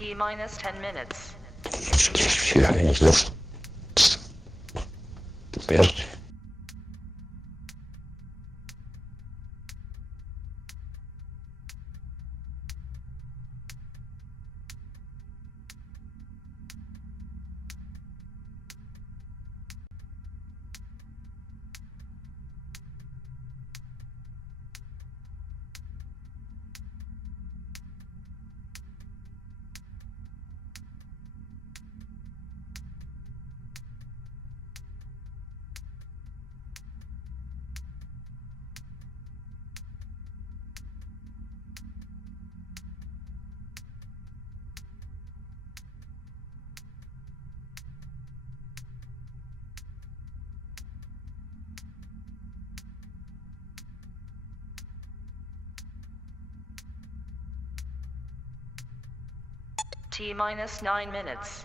T minus 10 minutes. Ja, ich Luft. Bild. T minus 9 minutes.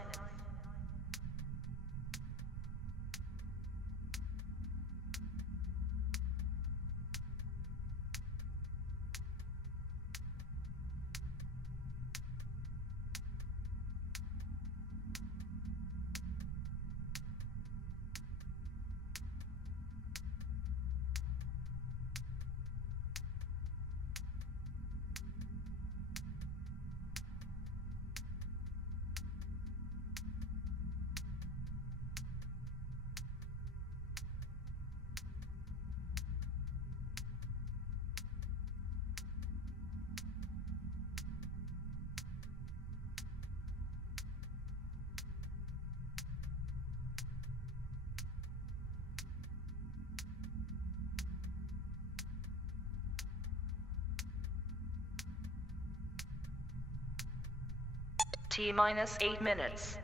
T minus 8 minutes.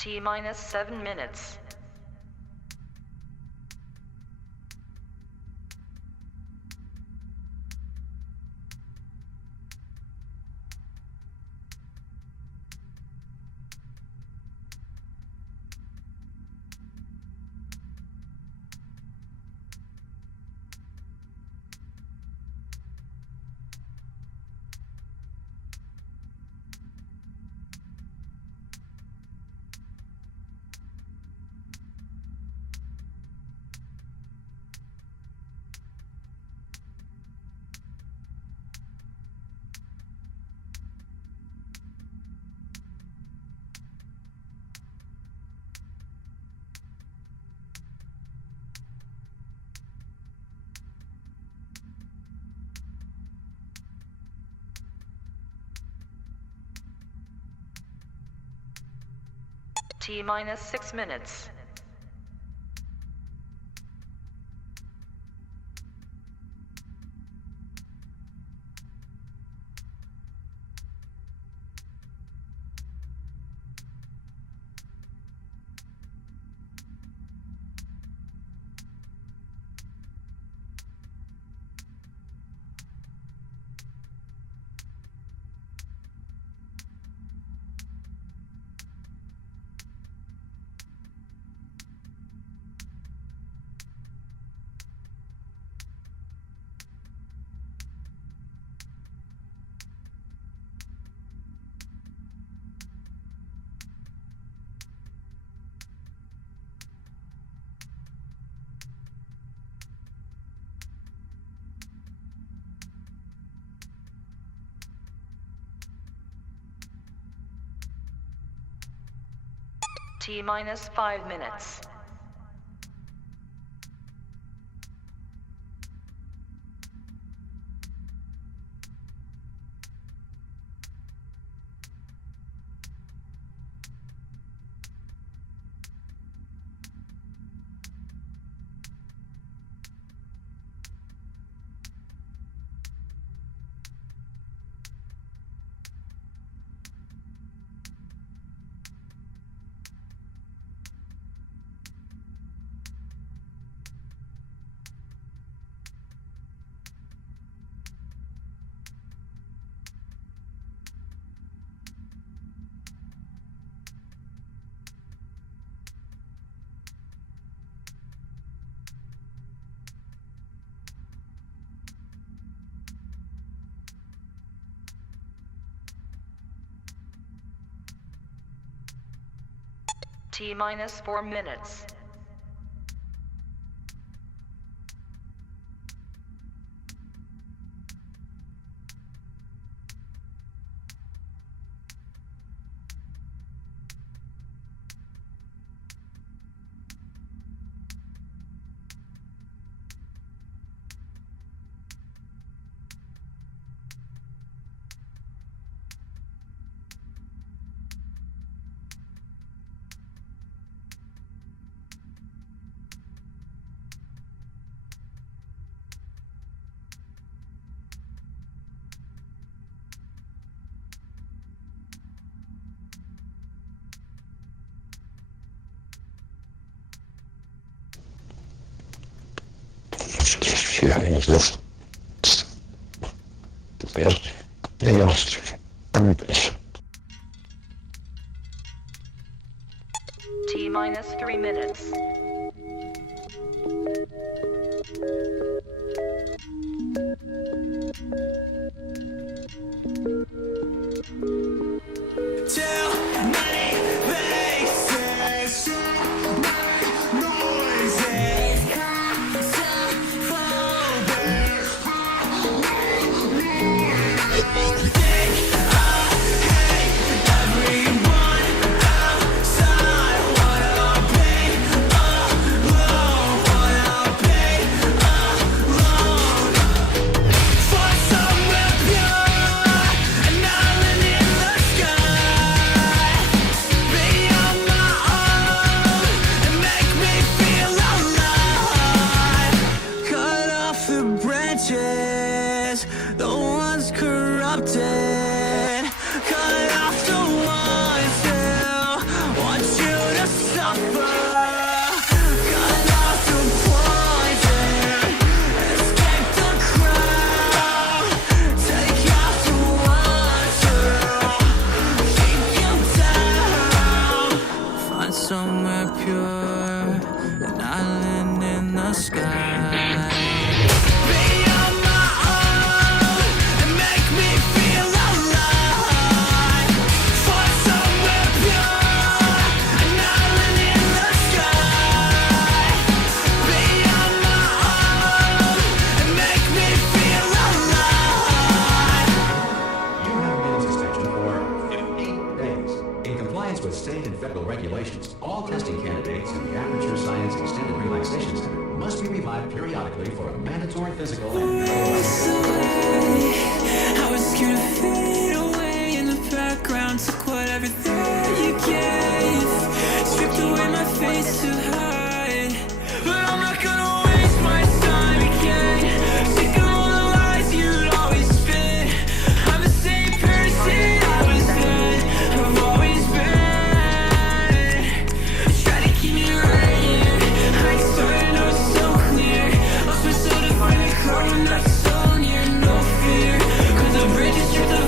T minus 7 minutes. T minus 6 minutes. T minus 5 minutes. T minus 4 minutes. Ja, eigentlich das. Das wäre der erste. T minus 3 minutes. The ones corrupted, cut off the ones who want you to suffer, cut off the poison, escape the crowd, take out the ones who keep you down. Find somewhere pure, an island in the sky. With state and federal regulations, all testing candidates in the Aperture Science Extended Relaxation Center must be revived periodically for a mandatory physical and I was scared to fade away in the background, took whatever that you gave, stripped away my face to hide, but I'm not gonna waste my time again, sick of all the lies you'd always spin, I'm the same person I was then, I've always been. Not so near, no fear, 'cause the bridge is through the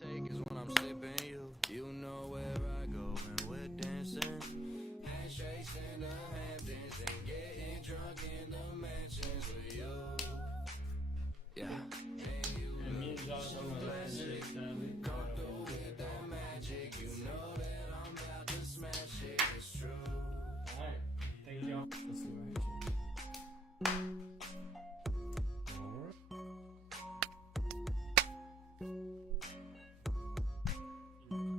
Take is when I'm sipping you. You know where I go when we're dancing. Handshakes in the Hamptons and getting drunk in the mansions with you. Yeah. And you look so classic. Come through with that magic. You know that I'm about to smash it. It's true. Alright, thank y'all. Let's see what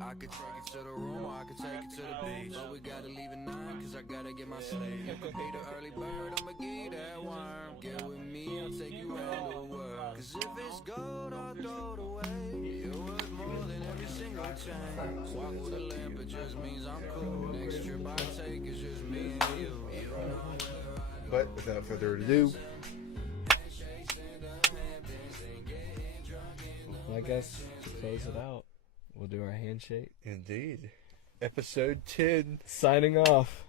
I could take it to the room or I could take it to the beach. But we gotta leave at 9 cause I gotta get my sleep. You could be the early bird, I'ma give you that worm. Get with me, I'll take you around the world. Cause if it's gold, I'll throw it away. You're worth more than every single chain. Walk with a lamp, it just means I'm cool. Next trip I take is just me and you. You know where I go. But without further ado, I guess to close it out, we'll do our handshake. indeed, episode 10 Signing off.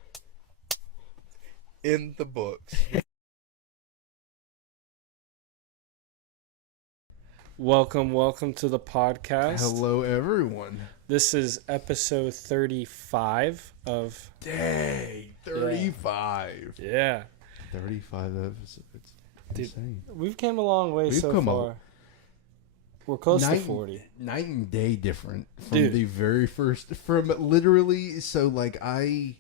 in the books. Welcome to the podcast. Hello, everyone. This is episode 35 of... Dang, 35. Yeah. 35 episodes. Dude, Insane. we've came a long way We've so come a- far. We're close to 40. Night and day different from Dude. the very first, from literally, so like I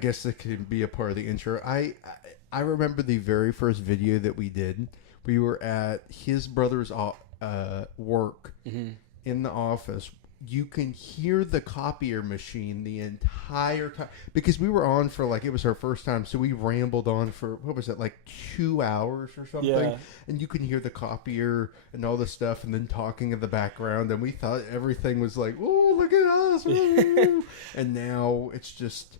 guess that could be a part of the intro. I remember the very first video that we did. We were at his brother's work in the office. You can hear the copier machine the entire time because we were on for like, it was our first time. So we rambled on for, what was it, like 2 hours or something? Yeah. And you can hear the copier and all this stuff and then talking in the background. And we thought everything was like, oh, look at us. Woo. And now it's just,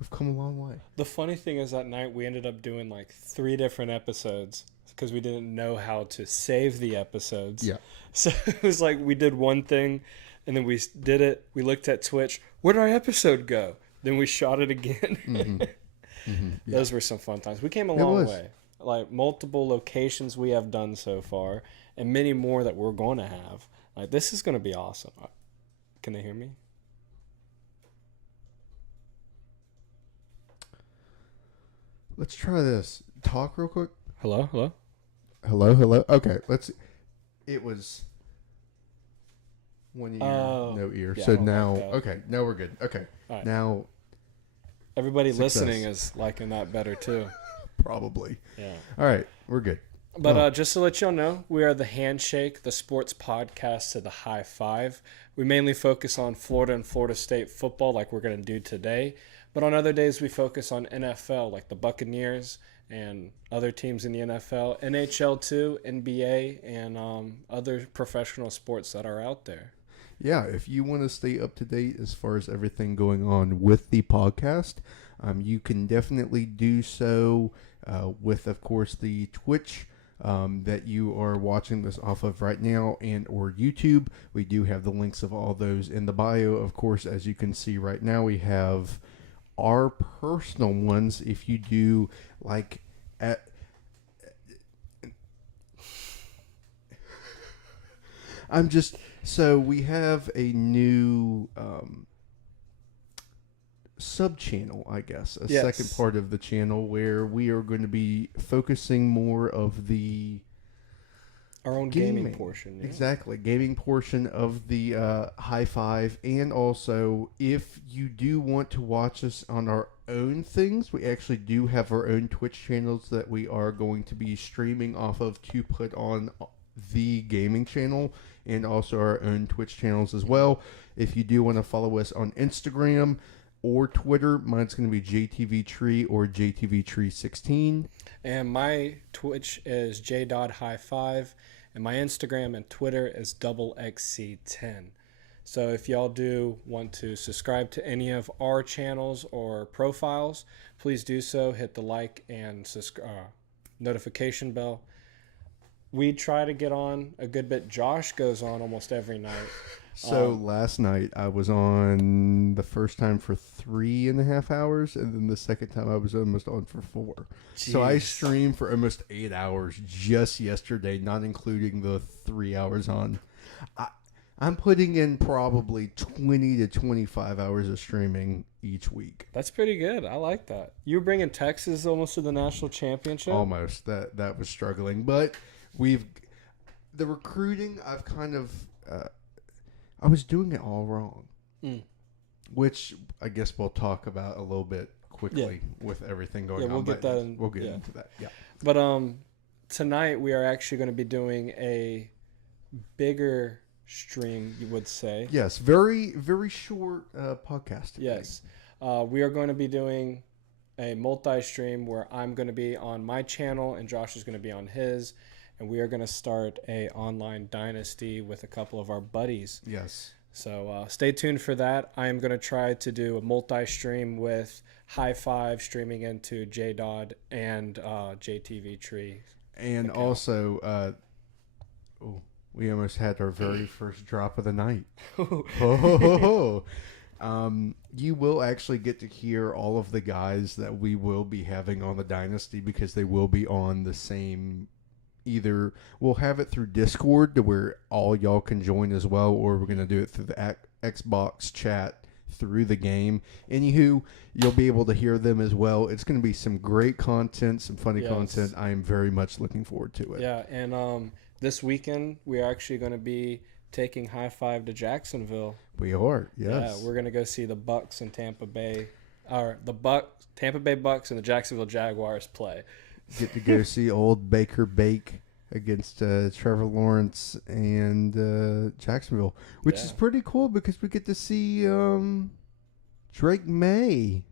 we've come a long way. The funny thing is that night we ended up doing like 3 different episodes because we didn't know how to save the episodes. Yeah. So it was like we did one thing and then we did it. We looked at Twitch. Where'd our episode go? Then we shot it again. Yeah. Those were some fun times. We came a long way. Like multiple locations we have done so far and many more that we're going to have. Like this is going to be awesome. Can they hear me? Let's try this. Talk real quick. Hello? Hello. Okay, let's. It was 1 ear, Oh, no ear. yeah, I So don't now, like that. okay, now we're good. Okay, All right. now Everybody Success. listening is liking that better too. probably. Yeah. All right, we're good. But just to let y'all know, we are the Handshake, the sports podcast to the high five. We mainly focus on Florida and Florida State football like we're going to do today. But on other days, we focus on NFL like the Buccaneers and other teams in the NFL, NHL too, NBA, and other professional sports that are out there. Yeah, if you want to stay up to date as far as everything going on with the podcast, you can definitely do so with, of course, the Twitch that you are watching this off of right now and or YouTube. We do have the links of all those in the bio. Of course, as you can see right now, we have our personal ones. If you do like so we have a new sub channel, I guess, a Yes. second part of the channel where we are going to be focusing more of the Our own gaming portion. Yeah. Exactly, gaming portion of the high five. And also, if you do want to watch us on our own things, we actually do have our own Twitch channels that we are going to be streaming off of to put on the gaming channel and also our own Twitch channels as well. If you do want to follow us on Instagram or Twitter, mine's going to be JTVTree or JTVTree16. And my Twitch is j.high5, and my Instagram and Twitter is XXC10. So if y'all do want to subscribe to any of our channels or profiles, please do so. Hit the like and notification bell. We try to get on a good bit. Josh goes on almost every night. So last night I was on the first time for 3.5 hours, and then the second time I was almost on for 4. Jeez. So I streamed for almost 8 hours just yesterday, not including the 3 hours on. I'm putting in probably 20 to 25 hours of streaming each week. That's pretty good. I like that. You were bringing Texas almost to the national championship? Almost. That was struggling, but the recruiting. I've kind of I was doing it all wrong, which I guess we'll talk about a little bit quickly with everything going on. We'll get that. We'll get into that. Yeah. But tonight we are actually going to be doing a bigger stream, you would say. Yes, very, very short podcast today. Yes. We are going to be doing a multi-stream where I'm going to be on my channel and Josh is going to be on his, and we are going to start a online dynasty with a couple of our buddies. Yes. So stay tuned for that. I am going to try to do a multi-stream with High Five streaming into JDOD and JTV Tree. And account. Also, we almost had our very first drop of the night. You will actually get to hear all of the guys that we will be having on the Dynasty because they will be on the same. Either we'll have it through Discord to where all y'all can join as well, or we're going to do it through the Xbox chat through the game. Anywho, you'll be able to hear them as well. It's going to be some great content, some funny content. I am very much looking forward to it. Yeah, and this weekend we are actually going to be taking High Five to Jacksonville. We are, yes. Yeah, we're going to go see the Bucks and Tampa Bay, or Tampa Bay Bucks and the Jacksonville Jaguars play. Get to go see old Baker Bake against Trevor Lawrence and Jacksonville, which is pretty cool because we get to see Drake May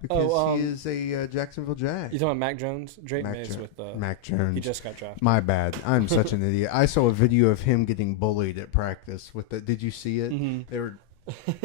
because he is a Jacksonville Jag. You talking about Mac Jones? Drake May's with Mac Jones. He just got drafted. My bad. I'm such an idiot. I saw a video of him getting bullied at practice. Did you see it? Mm-hmm. They were.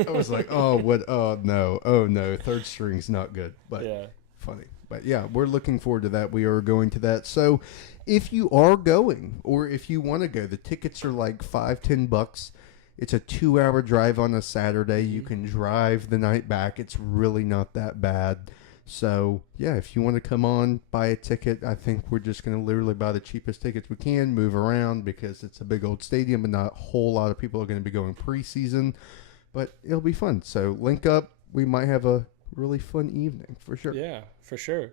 I was like, oh, what? Oh no, third string's not good. But funny. But yeah, we're looking forward to that. We are going to that. So if you are going or if you want to go, the tickets are like $5-10. It's a 2-hour drive on a Saturday. You can drive the night back. It's really not that bad. So yeah, if you want to come on, buy a ticket. I think we're just going to literally buy the cheapest tickets we can, move around because it's a big old stadium and not a whole lot of people are going to be going preseason, but it'll be fun. So link up. We might have a really fun evening for sure. Yeah, for sure.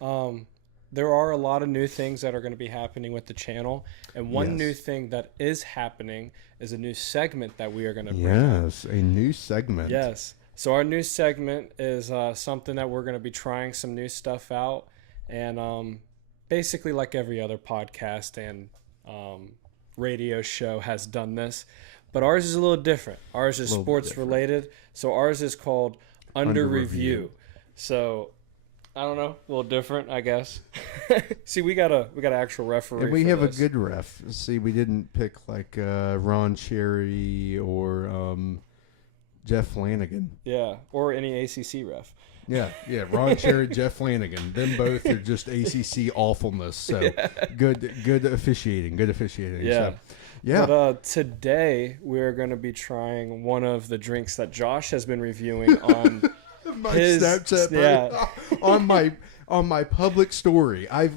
There are a lot of new things that are going to be happening with the channel, and one new thing that is happening is a new segment that we are going to bring Yes, a new segment. Yes. So our new segment is something that we're going to be trying some new stuff out, and basically like every other podcast and radio show has done this, but ours is a little different. Ours is sports related, so ours is called Under Review. So I don't know, a little different, I guess. See, we got an actual referee. And we have a good ref. See, we didn't pick like Ron Cherry or Jeff Flanagan. Yeah, or any ACC ref. Yeah, Ron Cherry, Jeff Flanagan. Them both are just ACC awfulness. So good officiating. Good officiating. Yeah. So, yeah. But today we're going to be trying one of the drinks that Josh has been reviewing on my Snapchat, on my public story. I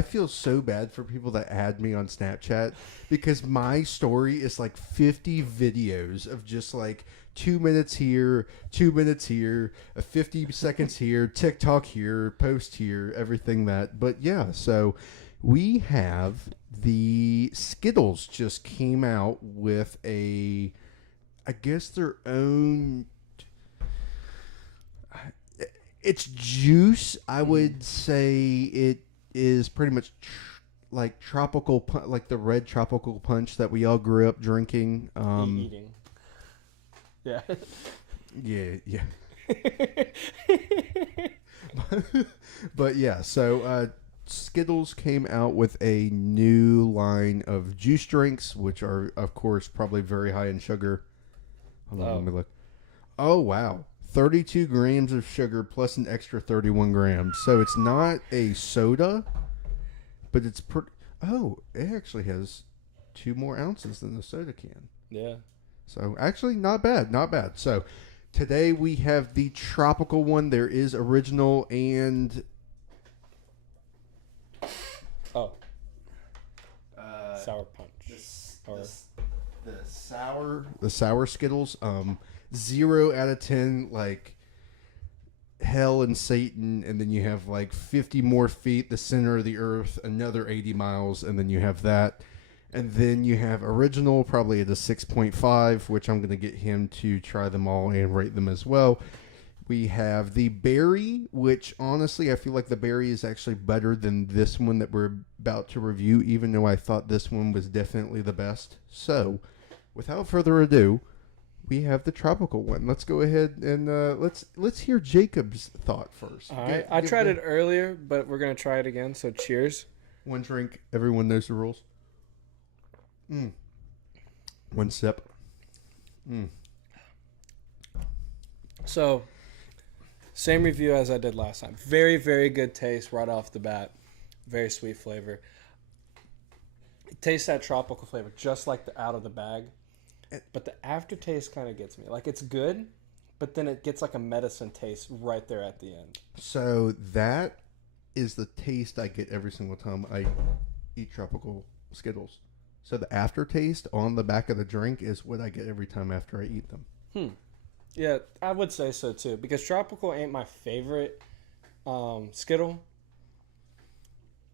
feel so bad for people that add me on Snapchat because my story is like 50 videos of just like 2 minutes here, 2 minutes here, 50 seconds here, TikTok here, post here, everything that. But yeah, so we have the Skittles just came out with I guess their own. It's juice. I would say it is pretty much like like the red tropical punch that we all grew up drinking. Eating. Yeah. Yeah. But yeah, so Skittles came out with a new line of juice drinks, which are, of course, probably very high in sugar. Hold on, let me look. Oh, wow. 32 grams of sugar plus an extra 31 grams. So it's not a soda, but it's it actually has 2 more ounces than the soda can. Yeah. So actually, not bad. So today we have the tropical one. There is original and sour punch. The sour Skittles. 0 out of 10, like hell and Satan, and then you have like 50 more feet, the center of the earth, another 80 miles, and then you have that. And then you have original, probably at a 6.5, which I'm going to get him to try them all and rate them as well. We have the berry, which honestly, I feel like the berry is actually better than this one that we're about to review, even though I thought this one was definitely the best. So, without further ado, we have the tropical one. Let's go ahead and let's hear Jacob's thought first. All right. I tried it earlier, but we're going to try it again. So, cheers. One drink. Everyone knows the rules. One sip. So, same review as I did last time. Very, very good taste right off the bat. Very sweet flavor. Taste that tropical flavor just like the out of the bag. But the aftertaste kind of gets me. Like, it's good, but then it gets like a medicine taste right there at the end. So that is the taste I get every single time I eat tropical Skittles. So the aftertaste on the back of the drink is what I get every time after I eat them. Yeah, I would say so too. Because tropical ain't my favorite Skittle.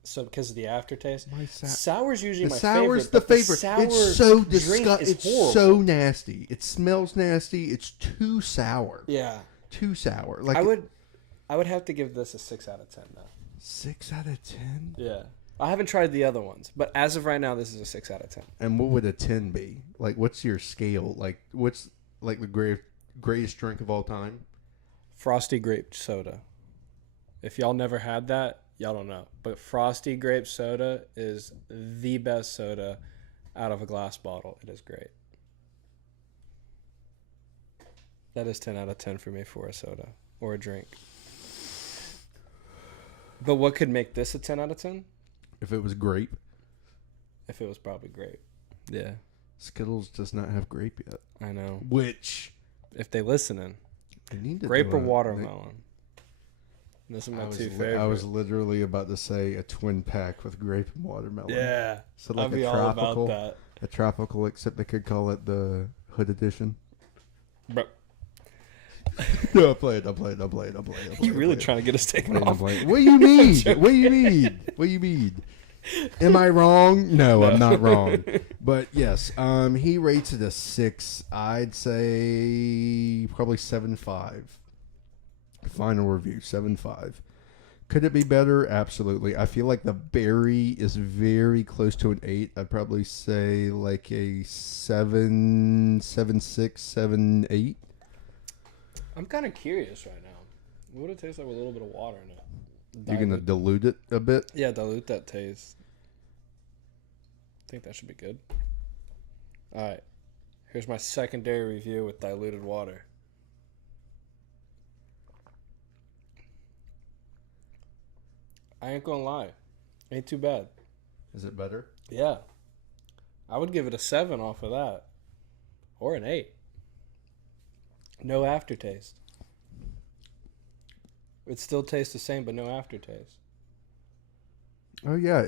So because of the aftertaste, sour's usually my favorite. Sour's the favorite. It's so disgusting. It's so nasty. It smells nasty. It's too sour. Yeah, too sour. Like I would have to give this a 6 out of 10 though. 6 out of 10. Yeah, I haven't tried the other ones, but as of right now, this is a 6 out of 10. And what would a 10 be? Like, what's your scale? Like, what's like the greatest drink of all time? Frosty grape soda. If y'all never had that, y'all don't know. But Frosty grape soda is the best soda out of a glass bottle. It is great. That is 10 out of 10 for me for a soda or a drink. But what could make this a 10 out of 10? If it was grape. If it was probably grape. Yeah. Skittles does not have grape yet. I know. Which, if they listening, they need to grape or watermelon. This is my two favorites. I was literally about to say a twin pack with grape and watermelon. Yeah. So like I'd be all about that. A tropical, except they could call it the Hood Edition. Bro. No, I'm playing. You really trying to get us taken off? What do you mean? What do you mean? Am I wrong? No, I'm not wrong. But yes, he rates it a 6. I'd say probably 7.5. Final review, 7.5. Could it be better? Absolutely. I feel like the berry is very close to an 8. I'd probably say like a 7, 7.6, 7.8. I'm kind of curious right now. What would it taste like with a little bit of water in it? You're going to dilute it a bit? Yeah, dilute that taste. I think that should be good. All right. Here's my secondary review with diluted water. I ain't gonna lie. Ain't too bad. Is it better? Yeah. I would give it a 7 off of that. Or an 8. No aftertaste. It still tastes the same, but no aftertaste. Oh, yeah.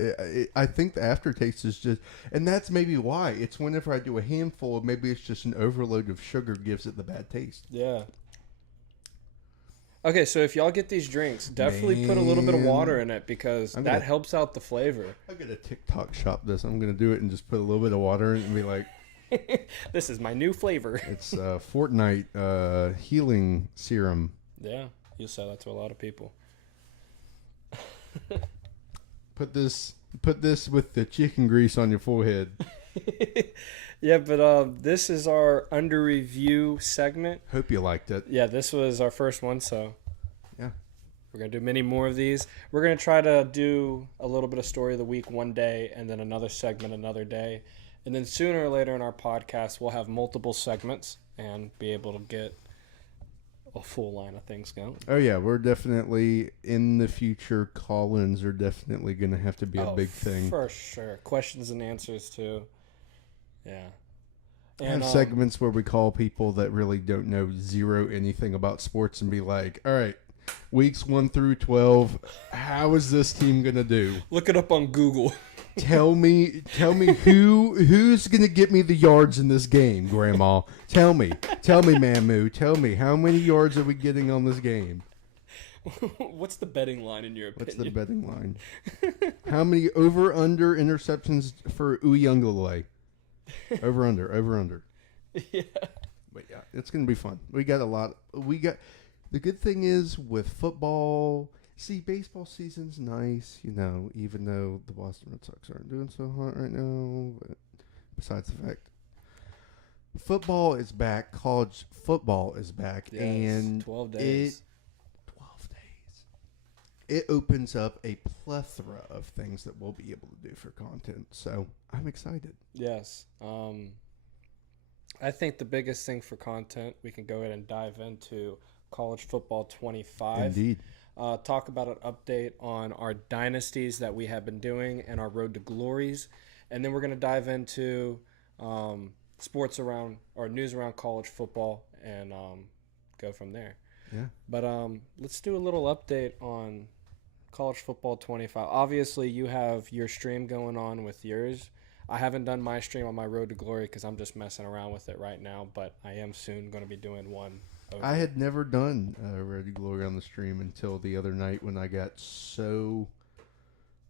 I think the aftertaste is just... And that's maybe why. It's whenever I do a handful, maybe it's just an overload of sugar gives it the bad taste. Yeah. Okay, so if y'all get these drinks, definitely put a little bit of water in it because that helps out the flavor. I'm going to TikTok shop this. I'm going to do it and just put a little bit of water in it and be like... This is my new flavor. It's Fortnite healing serum. Yeah, you say that to a lot of people. Put this Put this with the chicken grease on your forehead. Yeah, but this is our under review segment. Hope you liked it. Yeah, this was our first one, so Yeah. we're going to do many more of these. We're going to try to do a little bit of story of the week one day and then another segment another day. And then sooner or later in our podcast, we'll have multiple segments and be able to get a full line of things going. Oh, yeah. We're definitely, in the future, call-ins are definitely going to have to be a big thing. For sure. Questions and answers, too. Yeah. And have segments where we call people that really don't know anything about sports and be like, all right, weeks 1 through 12, how is this team going to do? Look it up on Google. Tell me who's gonna get me the yards in this game, Grandma. Tell me, Mamu. Tell me, how many yards are we getting on this game? What's the betting line in your opinion? What's the betting line? How many over/under interceptions for Uyunglele? Over/under. Yeah. But yeah, it's gonna be fun. We got a lot. The good thing is with football. See, baseball season's nice, even though the Boston Red Sox aren't doing so hot right now. But besides the fact, football is back. College football is back. Yes, and 12 days. 12 days. It opens up a plethora of things that we'll be able to do for content. So I'm excited. Yes. I think the biggest thing for content, we can go ahead and dive into college football 25. Indeed. Talk about an update on our dynasties that we have been doing and our road to glories. And then we're going to dive into sports around or news around college football and go from there. Yeah. But let's do a little update on college football 25. Obviously, you have your stream going on with yours. I haven't done my stream on my road to glory because I'm just messing around with it right now, but I am soon going to be doing one. I had never done Road to Glory on the stream until the other night when I got so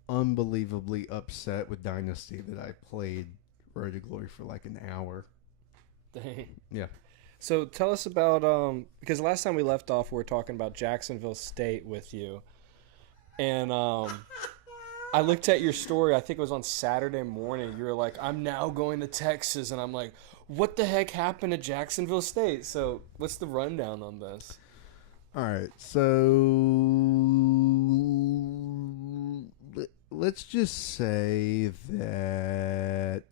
unbelievably upset with Dynasty that I played Road to Glory for like an hour. Dang. Yeah. So tell us about because last time we left off, we were talking about Jacksonville State with you, and I looked at your story. I think it was on Saturday morning. You were like, "I'm now going to Texas," and I'm like, what the heck happened to Jacksonville State? So what's the rundown on this? All right. So let's just say that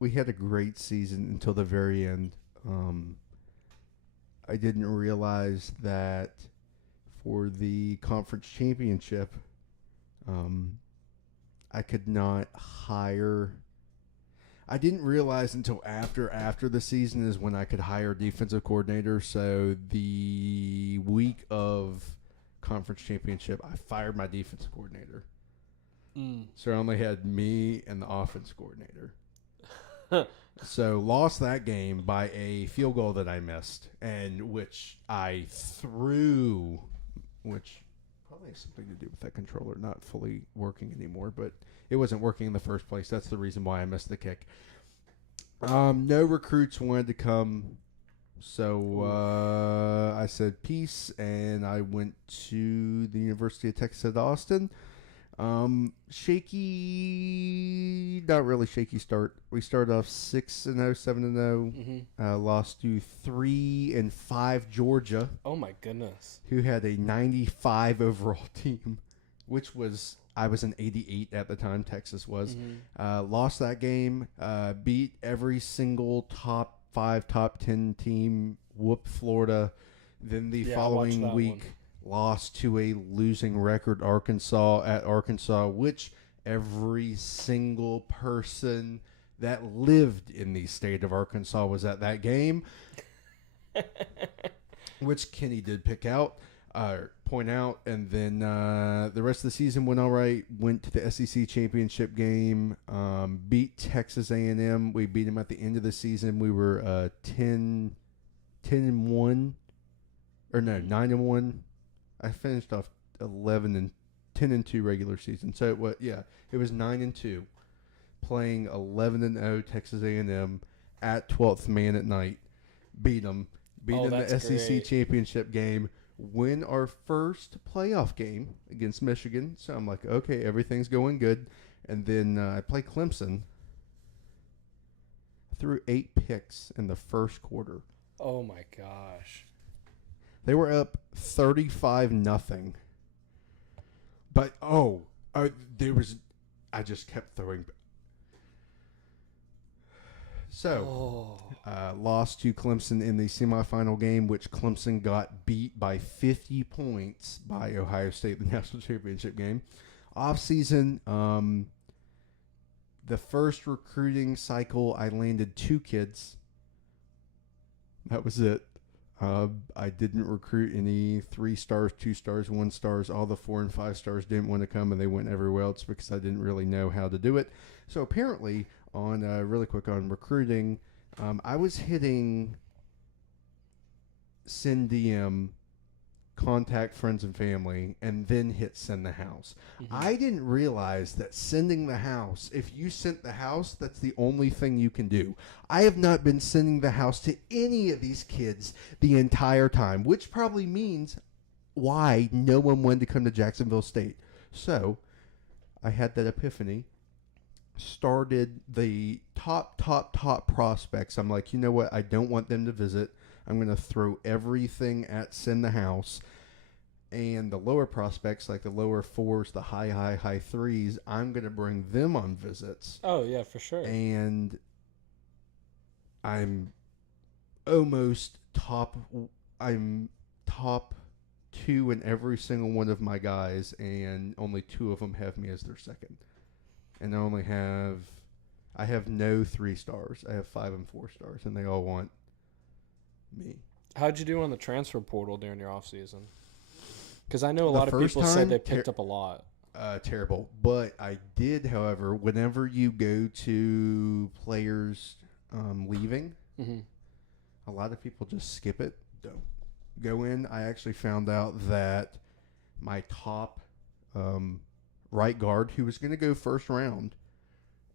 we had a great season until the very end. I didn't realize that for the conference championship, I could not hire. I didn't realize until after the season is when I could hire defensive coordinator. So the week of conference championship, I fired my defensive coordinator. So I only had me and the offense coordinator. So lost that game by a field goal that I missed, and which I threw, which probably has something to do with that controller not fully working anymore, but it wasn't working in the first place. That's the reason why I missed the kick. No recruits wanted to come, so I said peace, and I went to the University of Texas at Austin. Shaky, not really shaky start. We started off 6-0, 7-0. Lost to 3-5 Georgia. Oh my goodness! Who had a 95 overall team, which was I was an 88 at the time. Texas was. Lost that game. Beat every single top 5, top 10 team. Whooped Florida. Then the following week. Lost to a losing record Arkansas, which every single person that lived in the state of Arkansas was at that game, which Kenny did point out. And then the rest of the season went all right. Went to the SEC championship game, beat Texas A&M. We beat them at the end of the season. We were 10-1, or no, 9-1. I finished off 10-2 regular season. So it was 9-2, playing 11-0 Texas A&M at 12th man at night. Beat them in the SEC championship game. Win our first playoff game against Michigan. So I'm like, okay, everything's going good. And then I played Clemson. Threw 8 picks in the first quarter. Oh my gosh. They were up 35-0. But I just kept throwing. So, lost to Clemson in the semifinal game, which Clemson got beat by 50 points by Ohio State in the national championship game. Off-season, the first recruiting cycle, I landed 2 kids. That was it. I didn't recruit any 3 stars, 2 stars, 1 stars. All the 4 and 5 stars didn't want to come, and they went everywhere else because I didn't really know how to do it. So apparently, on really quick on recruiting, I was hitting send DM, contact friends and family, and then hit send the house. Mm-hmm. I didn't realize that sending the house, if you sent the house, that's the only thing you can do. I have not been sending the house to any of these kids the entire time, which probably means why no one wanted to come to Jacksonville State. So I had that epiphany, started the top prospects. I'm like, you know what? I don't want them to visit. I'm going to throw everything at send the house. And the lower prospects, like the lower 4s, the high 3s, I'm going to bring them on visits. Oh, yeah, for sure. And I'm almost top 2 in every single one of my guys, and only 2 of them have me as their second. And I have no 3 stars. I have 5 and 4 stars, and they all want me. How'd you do on the transfer portal during your off season? Because I know a lot of people said they picked up a lot. Terrible. But I did, however, whenever you go to players leaving, mm-hmm. a lot of people just skip it. Don't go in. I actually found out that my top right guard, who was going to go first round,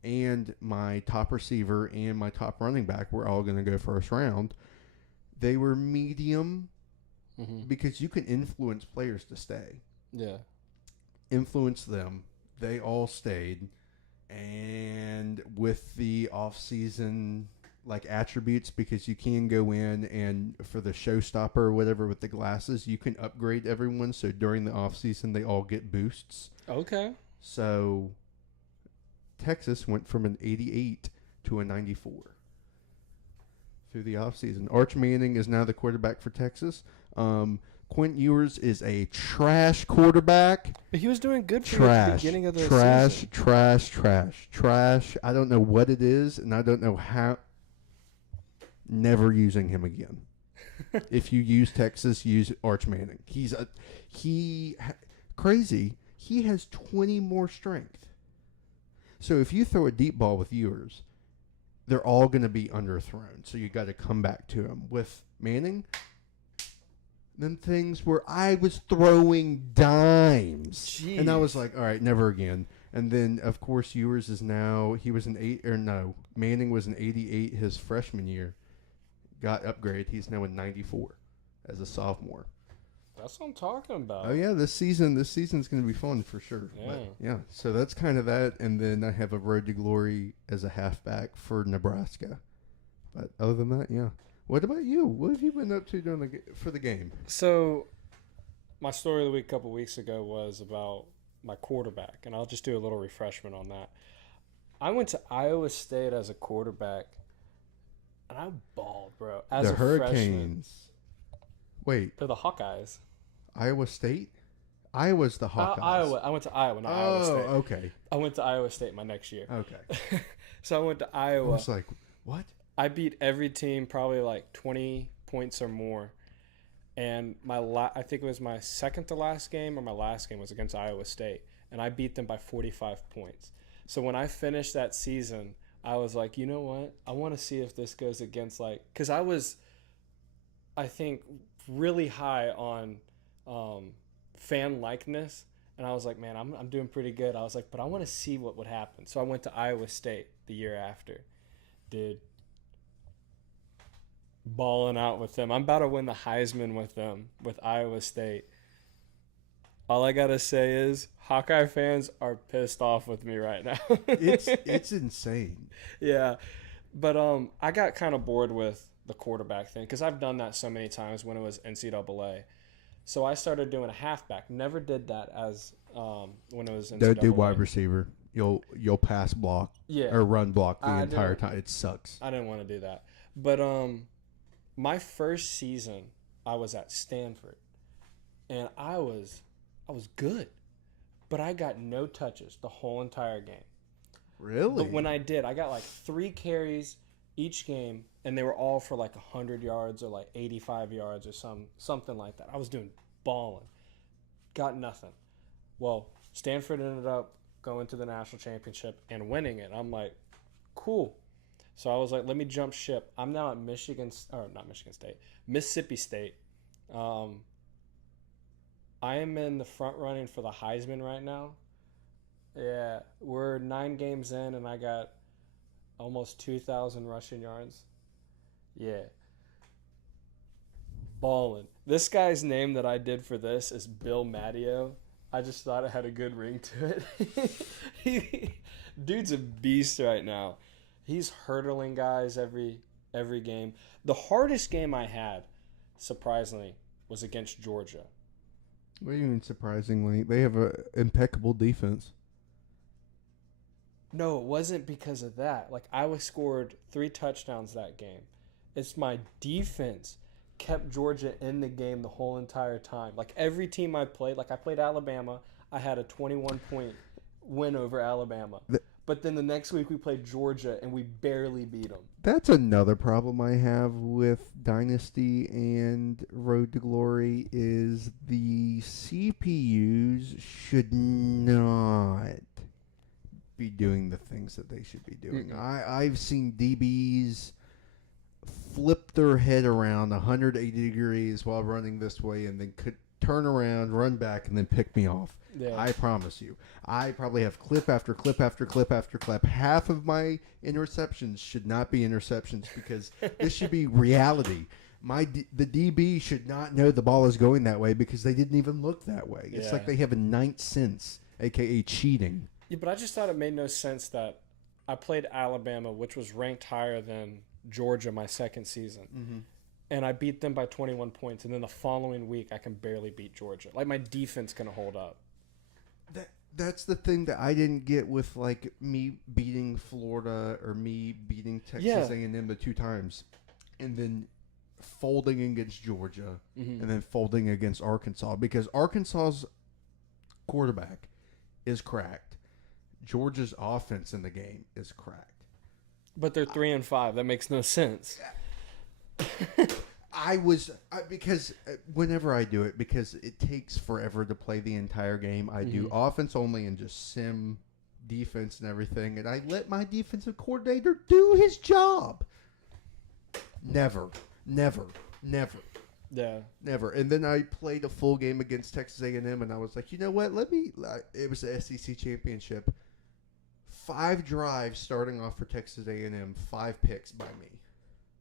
and my top receiver and my top running back were all going to go first round. They were medium, mm-hmm. because you can influence players to stay. Yeah. Influence them. They all stayed. And with the off-season attributes, because you can go in and for the showstopper or whatever with the glasses, you can upgrade everyone. So during the off-season, they all get boosts. Okay. So Texas went from an 88 to a 94. Through the offseason. Arch Manning is now the quarterback for Texas. Quint Ewers is a trash quarterback. But he was doing good for you at the beginning of the season. Trash. I don't know what it is, and I don't know how. Never using him again. If you use Texas, use Arch Manning. Crazy. He has 20 more strength. So if you throw a deep ball with Ewers, they're all going to be underthrown. So you got to come back to him. With Manning, them things where I was throwing dimes. Jeez. And I was like, all right, never again. And then, of course, Ewers is now, Manning was an 88 his freshman year. Got upgraded. He's now a 94 as a sophomore. That's what I'm talking about. Oh, yeah, this season's going to be fun for sure. Yeah. But, yeah, so that's kind of that. And then I have a road to glory as a halfback for Nebraska. But other than that, yeah. What about you? What have you been up to for the game? So my story of the week a couple weeks ago was about my quarterback, and I'll just do a little refreshment on that. I went to Iowa State as a quarterback, and I balled, bro. As the a Hurricanes. Freshman. Wait. They're the Hawkeyes. Iowa State? Iowa's the Hawkeyes. Iowa. I went to Iowa, not Iowa State. Oh, okay. I went to Iowa State my next year. Okay. So I went to Iowa. I was like, what? I beat every team probably 20 points or more. And I think it was my second to last game or my last game was against Iowa State. And I beat them by 45 points. So when I finished that season, I was like, you know what? I want to see if this goes against because I was, I think, really high on fan likeness. And I was like, man, I'm doing pretty good. I was like, but I want to see what would happen. So I went to Iowa State the year after. Dude, balling out with them. I'm about to win the Heisman with them, with Iowa State. All I gotta say is Hawkeye fans are pissed off with me right now. It's insane. Yeah, but I got kind of bored with the quarterback thing because I've done that so many times when it was NCAA. So I started doing a halfback. Never did that as when it was NCAA. Don't do wide receiver. You'll pass block or run block the entire time. It sucks. I didn't want to do that. But my first season, I was at Stanford, and I was good, but I got no touches the whole entire game. Really? But when I did, I got like 3 carries each game, and they were all for like 100 yards or like 85 yards or something like that. I was doing balling. Got nothing. Well, Stanford ended up going to the national championship and winning it. I'm like, cool. So I was like, let me jump ship. I'm now at Mississippi State. I am in the front running for the Heisman right now. Yeah, we're 9 games in, and I got almost 2,000 rushing yards. Yeah. Ballin'. This guy's name that I did for this is Bill Matteo. I just thought it had a good ring to it. Dude's a beast right now. He's hurdling guys every game. The hardest game I had, surprisingly, was against Georgia. What do you mean, surprisingly? They have an impeccable defense. No, it wasn't because of that. Like, I scored 3 touchdowns that game. It's my defense kept Georgia in the game the whole entire time. Like, every team I played, like I played Alabama, I had a 21-point win over Alabama. But then the next week we played Georgia, and we barely beat them. That's another problem I have with Dynasty and Road to Glory is the CPUs should not be doing the things that they should be doing. I've seen DBs flip their head around 180 degrees while running this way and then could turn around, run back, and then pick me off. Yeah. I promise you. I probably have clip after clip after clip after clip. Half of my interceptions should not be interceptions because this should be reality. The DB should not know the ball is going that way because they didn't even look that way. It's like they have a ninth sense, a.k.a. cheating. Yeah, but I just thought it made no sense that I played Alabama, which was ranked higher than Georgia my second season. Mm-hmm. And I beat them by 21 points. And then the following week, I can barely beat Georgia. Like, my defense can hold up. That's the thing that I didn't get with, like, me beating Florida or me beating Texas A&M the 2 times. And then folding against Georgia. Mm-hmm. And then folding against Arkansas. Because Arkansas's quarterback is cracked. Georgia's offense in the game is cracked. But they're 3-5. That makes no sense. Because whenever I do it, because it takes forever to play the entire game, I do offense only and just sim defense and everything, and I let my defensive coordinator do his job. Never. Yeah. Never. And then I played a full game against Texas A&M, and I was like, you know what? It was the SEC championship. 5 drives starting off for Texas A&M, 5 picks by me.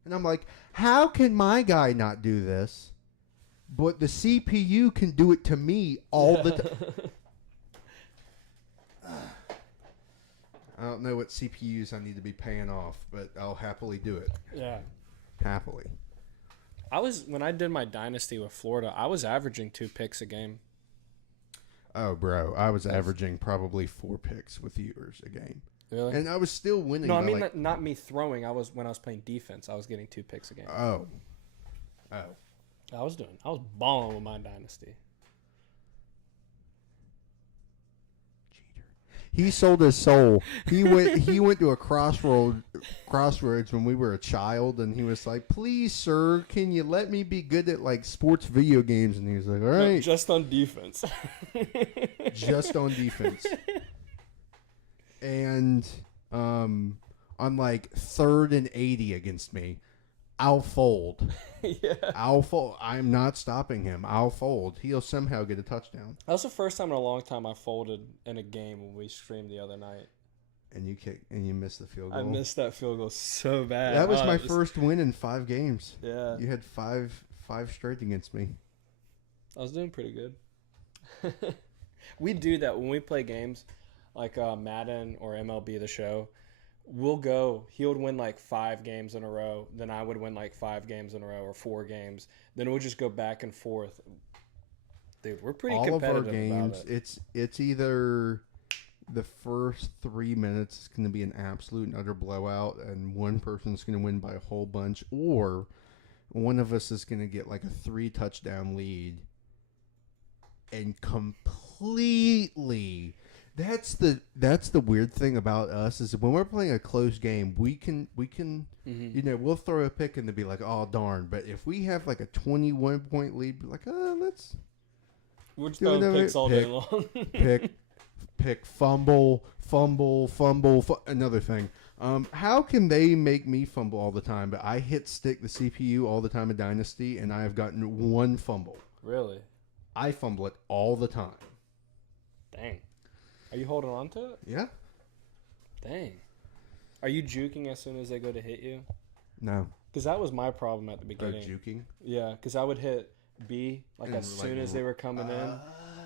And I'm like, how can my guy not do this, but the CPU can do it to me all the time? I don't know what CPUs I need to be paying off, but I'll happily do it. Yeah. Happily. When I did my dynasty with Florida, I was averaging 2 picks a game. Oh, bro. I was averaging probably 4 picks with yours a game. Really? And I was still winning. No, I mean, not me throwing. When I was playing defense, I was getting 2 picks a game. Oh. I was balling with my dynasty. He sold his soul. He went to a crossroads when we were a child, and he was like, "Please, sir, can you let me be good at like sports video games?" And he was like, "All right, no, just on defense." Just on defense. And on like 3rd and 80 against me, I'll fold. Yeah. I'll fold. I'm not stopping him. I'll fold. He'll somehow get a touchdown. That was the first time in a long time I folded in a game when we streamed the other night. And you missed the field goal. I missed that field goal so bad. That was my first win in 5 games. Yeah. You had five straight against me. I was doing pretty good. We do that when we play games like Madden or MLB The Show. We'll go. He would win like 5 games in a row. Then I would win like 5 games in a row or 4 games. Then we'll just go back and forth. Dude, we're pretty All of our competitive games, about it. it's either the first 3 minutes is going to be an absolute and utter blowout, and one person's going to win by a whole bunch, or one of us is going to get like a 3 touchdown lead and completely. That's the weird thing about us is when we're playing a close game, we can we'll throw a pick and they'll be like, oh darn. But if we have like a 21-point lead, be like, let's. We're just throwing picks all day long. pick, fumble. Another thing. How can they make me fumble all the time, but I hit stick the CPU all the time in Dynasty, and I have gotten 1 fumble. Really? I fumble it all the time. Dang. Are you holding on to it? Yeah. Dang. Are you juking as soon as they go to hit you? No. Because that was my problem at the beginning. Juking? Yeah, because I would hit B like And as soon as they were coming in,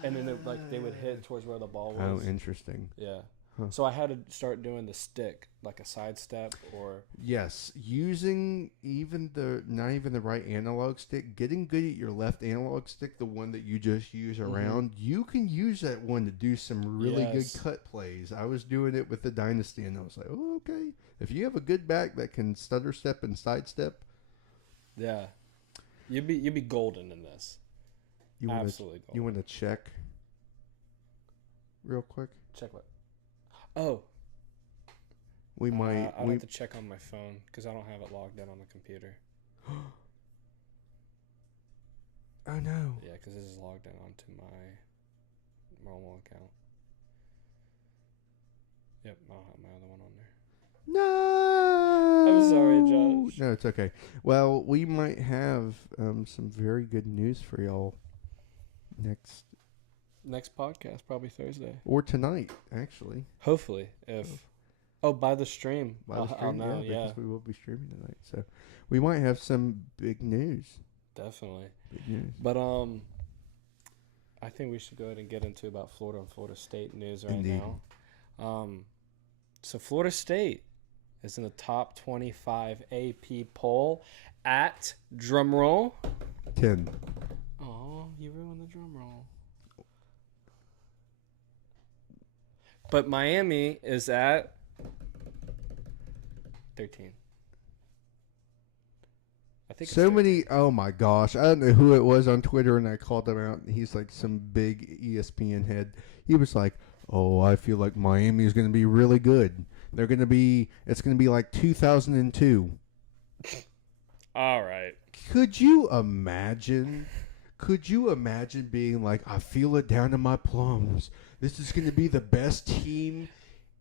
and then they would hit towards where the ball was. Oh, interesting. Yeah. Huh. So I had to start doing the stick, like a sidestep or... Yes, using not even the right analog stick, getting good at your left analog stick, the one that you just use around, you can use that one to do some really good cut plays. I was doing it with the Dynasty, and I was like, oh, okay. If you have a good back that can stutter step and sidestep... Yeah. You'd be golden in this. Absolutely golden. You want to check real quick? Check what? Oh. We might... I'll have to check on my phone because I don't have it logged in on the computer. Oh, no. Yeah, because this is logged in onto my normal account. Yep, I don't have my other one on there. No! I'm sorry, Josh. No, it's okay. Well, we might have some very good news for y'all next podcast, probably Thursday. or tonight, actually. Hopefully, by the stream. I'll know, yeah. Because we will be streaming tonight. So we might have some big news. Definitely. Big news. But I think we should go ahead and get into about Florida and Florida State news right Indeed. now. So Florida State is in the top 25 AP poll at drumroll. 10. Oh, you ruined the drum roll. But Miami is at 13. I think So it's 13. many. Oh my gosh. I don't know who it was on Twitter, and I called him out. And he's like some big ESPN head. He was like, oh, I feel like Miami is going to be really good. It's going to be like 2002. All right. Could you imagine being like, I feel it down in my plums. This is going to be the best team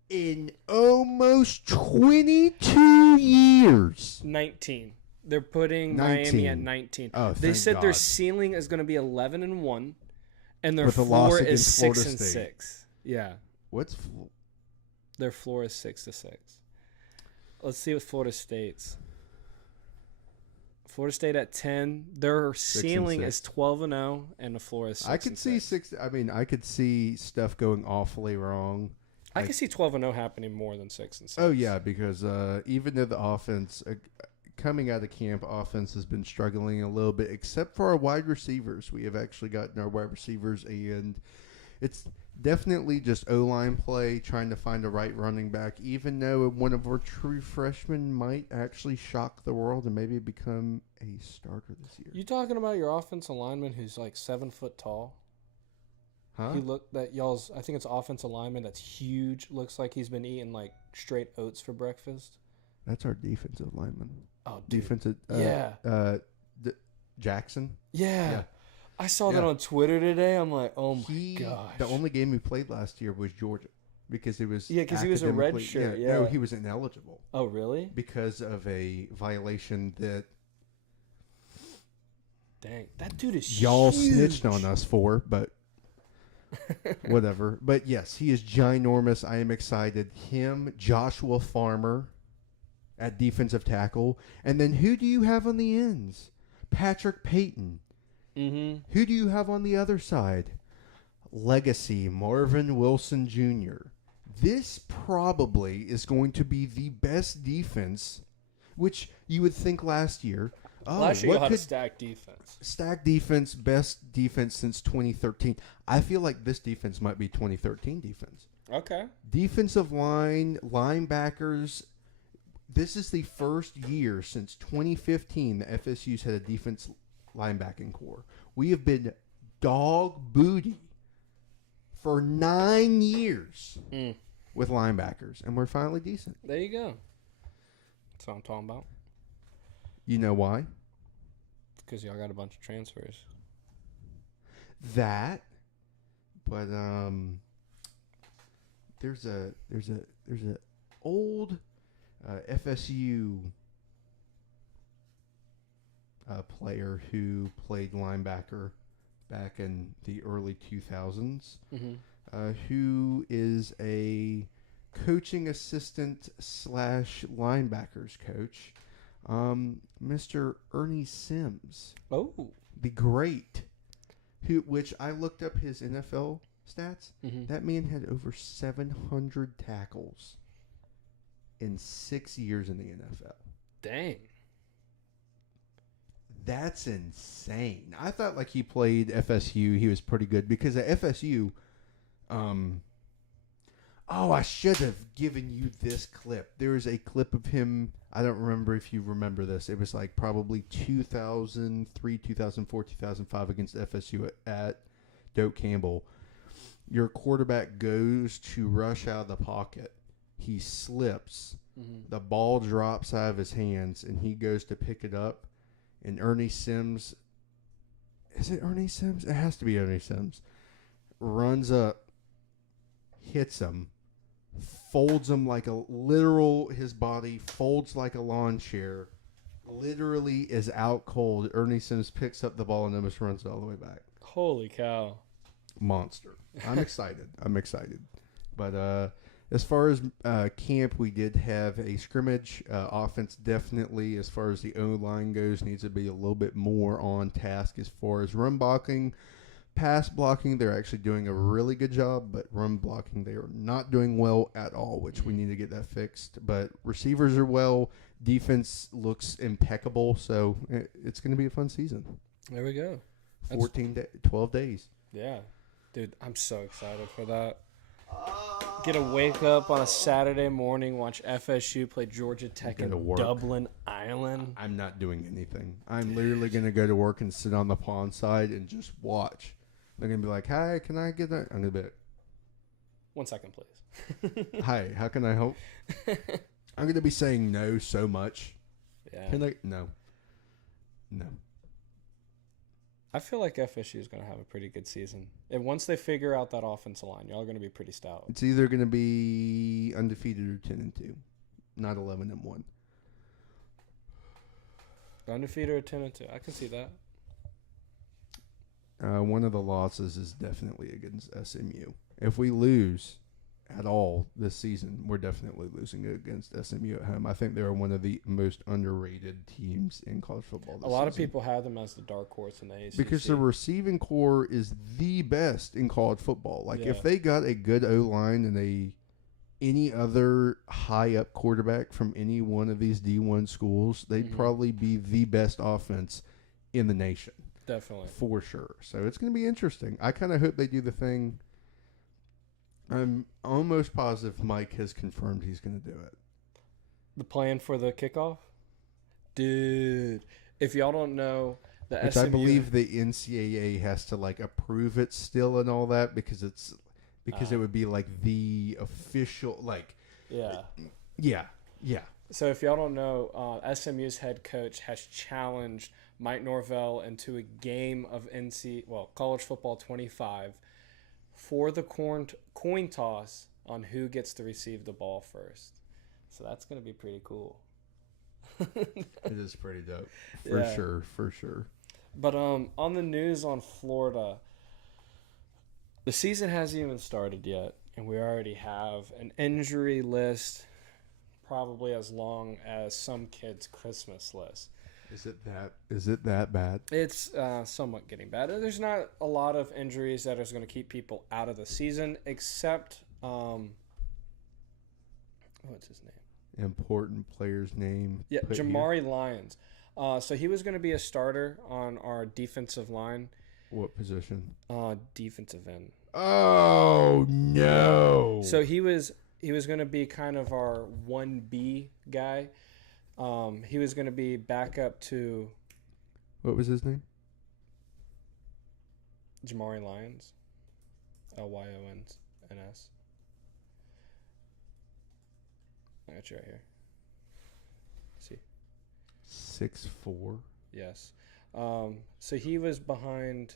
in almost 22 years. 19. They're putting 19. Miami at 19. Oh, they thank said their God. ceiling is going to be 11-1, and their With a loss floor is against Florida 6-6. State. Yeah, their floor is 6-6. Let's see what Florida State's. Florida State at 10. Their ceiling is 12-0, and the floor is 6-6. I could see 6. I mean, I could see stuff going awfully wrong. I could see 12-0 happening more than 6-6. Oh yeah, because even though the offense coming out of camp, offense has been struggling a little bit, except for our wide receivers. We have actually gotten our wide receivers, and it's definitely just O-line play, trying to find the right running back, even though one of our true freshmen might actually shock the world and maybe become a starter this year. You talking about your offensive lineman who's like 7 foot tall? Huh? He looked that y'all's. I think it's offensive lineman that's huge. Looks like he's been eating like straight oats for breakfast. That's our defensive lineman. Oh, dude. Defensive. Jackson. Yeah. I saw that on Twitter today. I'm like, oh my gosh. The only game he played last year was Georgia because it was Yeah, 'cause he was a red academically- shirt, No, yeah. he was ineligible Oh, really? because of a violation that Dang. That dude is y'all huge. snitched on us for, but whatever. But yes, he is ginormous. I am excited. Him, Joshua Farmer at defensive tackle. And then who do you have on the ends? Patrick Payton. Mm-hmm. Who do you have on the other side? legacy, Marvin Wilson Jr. This probably is going to be the best defense, which you would think last year. Oh, Last year you what had a could stacked defense. stack defense, best defense since 2013. I feel like this defense might be 2013 defense. Okay. Defensive line, linebackers. This is the first year since 2015 that FSU's had a defense linebacking core. We have been dog booty for 9 years with linebackers, and we're finally decent. There you go. That's what I'm talking about. You know why? Because y'all got a bunch of transfers. That, but there's a old FSU player who played linebacker back in the early 2000s, who is a coaching assistant slash linebackers coach, Mr. Ernie Sims, Oh. the great, which I looked up his NFL stats. That man had over 700 tackles in 6 years in the NFL. Dang. That's insane. I thought like he played FSU. He was pretty good because at FSU, I should have given you this clip. There is a clip of him. I don't remember if you remember this. It was like probably 2003, 2004, 2005 against FSU at Doak Campbell. Your quarterback goes to rush out of the pocket. He slips. The ball drops out of his hands, and he goes to pick it up. And Ernie Sims, is it Ernie Sims? It has to be Ernie Sims. Runs up, hits him, folds him like a literal, his body folds like a lawn chair, literally is out cold. Ernie Sims picks up the ball and almost runs it all the way back. Holy cow. Monster. I'm excited. But as far as camp, we did have a scrimmage. Offense definitely, as far as the O-line goes, needs to be a little bit more on task as far as run blocking. Pass blocking, they're actually doing a really good job, but run blocking, they are not doing well at all, which we need to get that fixed. But receivers are well. Defense looks impeccable, so it's going to be a fun season. There we go. 12 days. Yeah. Dude, I'm so excited for that. Get to wake up on a Saturday morning, watch FSU play Georgia Tech in Dublin, Ireland. I'm not doing anything. I'm literally going to go to work and sit on the pond side and just watch. They're going to be like, hi, can I get that? I'm going to be like, 1 second, please. hi, how can I help? I'm going to be saying no so much. Yeah. Can I? No. I feel like FSU is going to have a pretty good season. And once they figure out that offensive line, y'all are going to be pretty stout. It's either going to be undefeated or 10-2, not 11-1. Undefeated or 10-2. I can see that. One of the losses is definitely against SMU. If we lose at all this season, we're definitely losing against SMU at home. I think they're one of the most underrated teams in college football this season. A lot of people have them as the dark horse in the ACC. Because the receiving core is the best in college football. Like, if they got a good O-line and any other high-up quarterback from any one of these D1 schools, they'd probably be the best offense in the nation. Definitely. For sure. So it's going to be interesting. I kind of hope they do the thing. I'm almost positive Mike has confirmed he's going to do it. The plan for the kickoff? Dude, if y'all don't know, Which I believe the NCAA has to, like, approve it still and all that because it would be, like, the official, like... Yeah. So if y'all don't know, SMU's head coach has challenged Mike Norvell into a game of College Football 25 for the coin toss on who gets to receive the ball first. So that's going to be pretty cool. It is pretty dope. For sure. But on the news on Florida, the season hasn't even started yet, and we already have an injury list probably as long as some kids' Christmas list. Is it that bad? It's somewhat getting better. There's not a lot of injuries that is going to keep people out of the season, except what's his name? Important player's name. Yeah, put here. Jamari Lyons. So he was going to be a starter on our defensive line. What position? Defensive end. Oh no! So he was going to be kind of our 1B guy. He was going to be backup to What was his name? Jamari Lyons. Lyons. I got you right here. See. 6'4". Yes. So he was behind.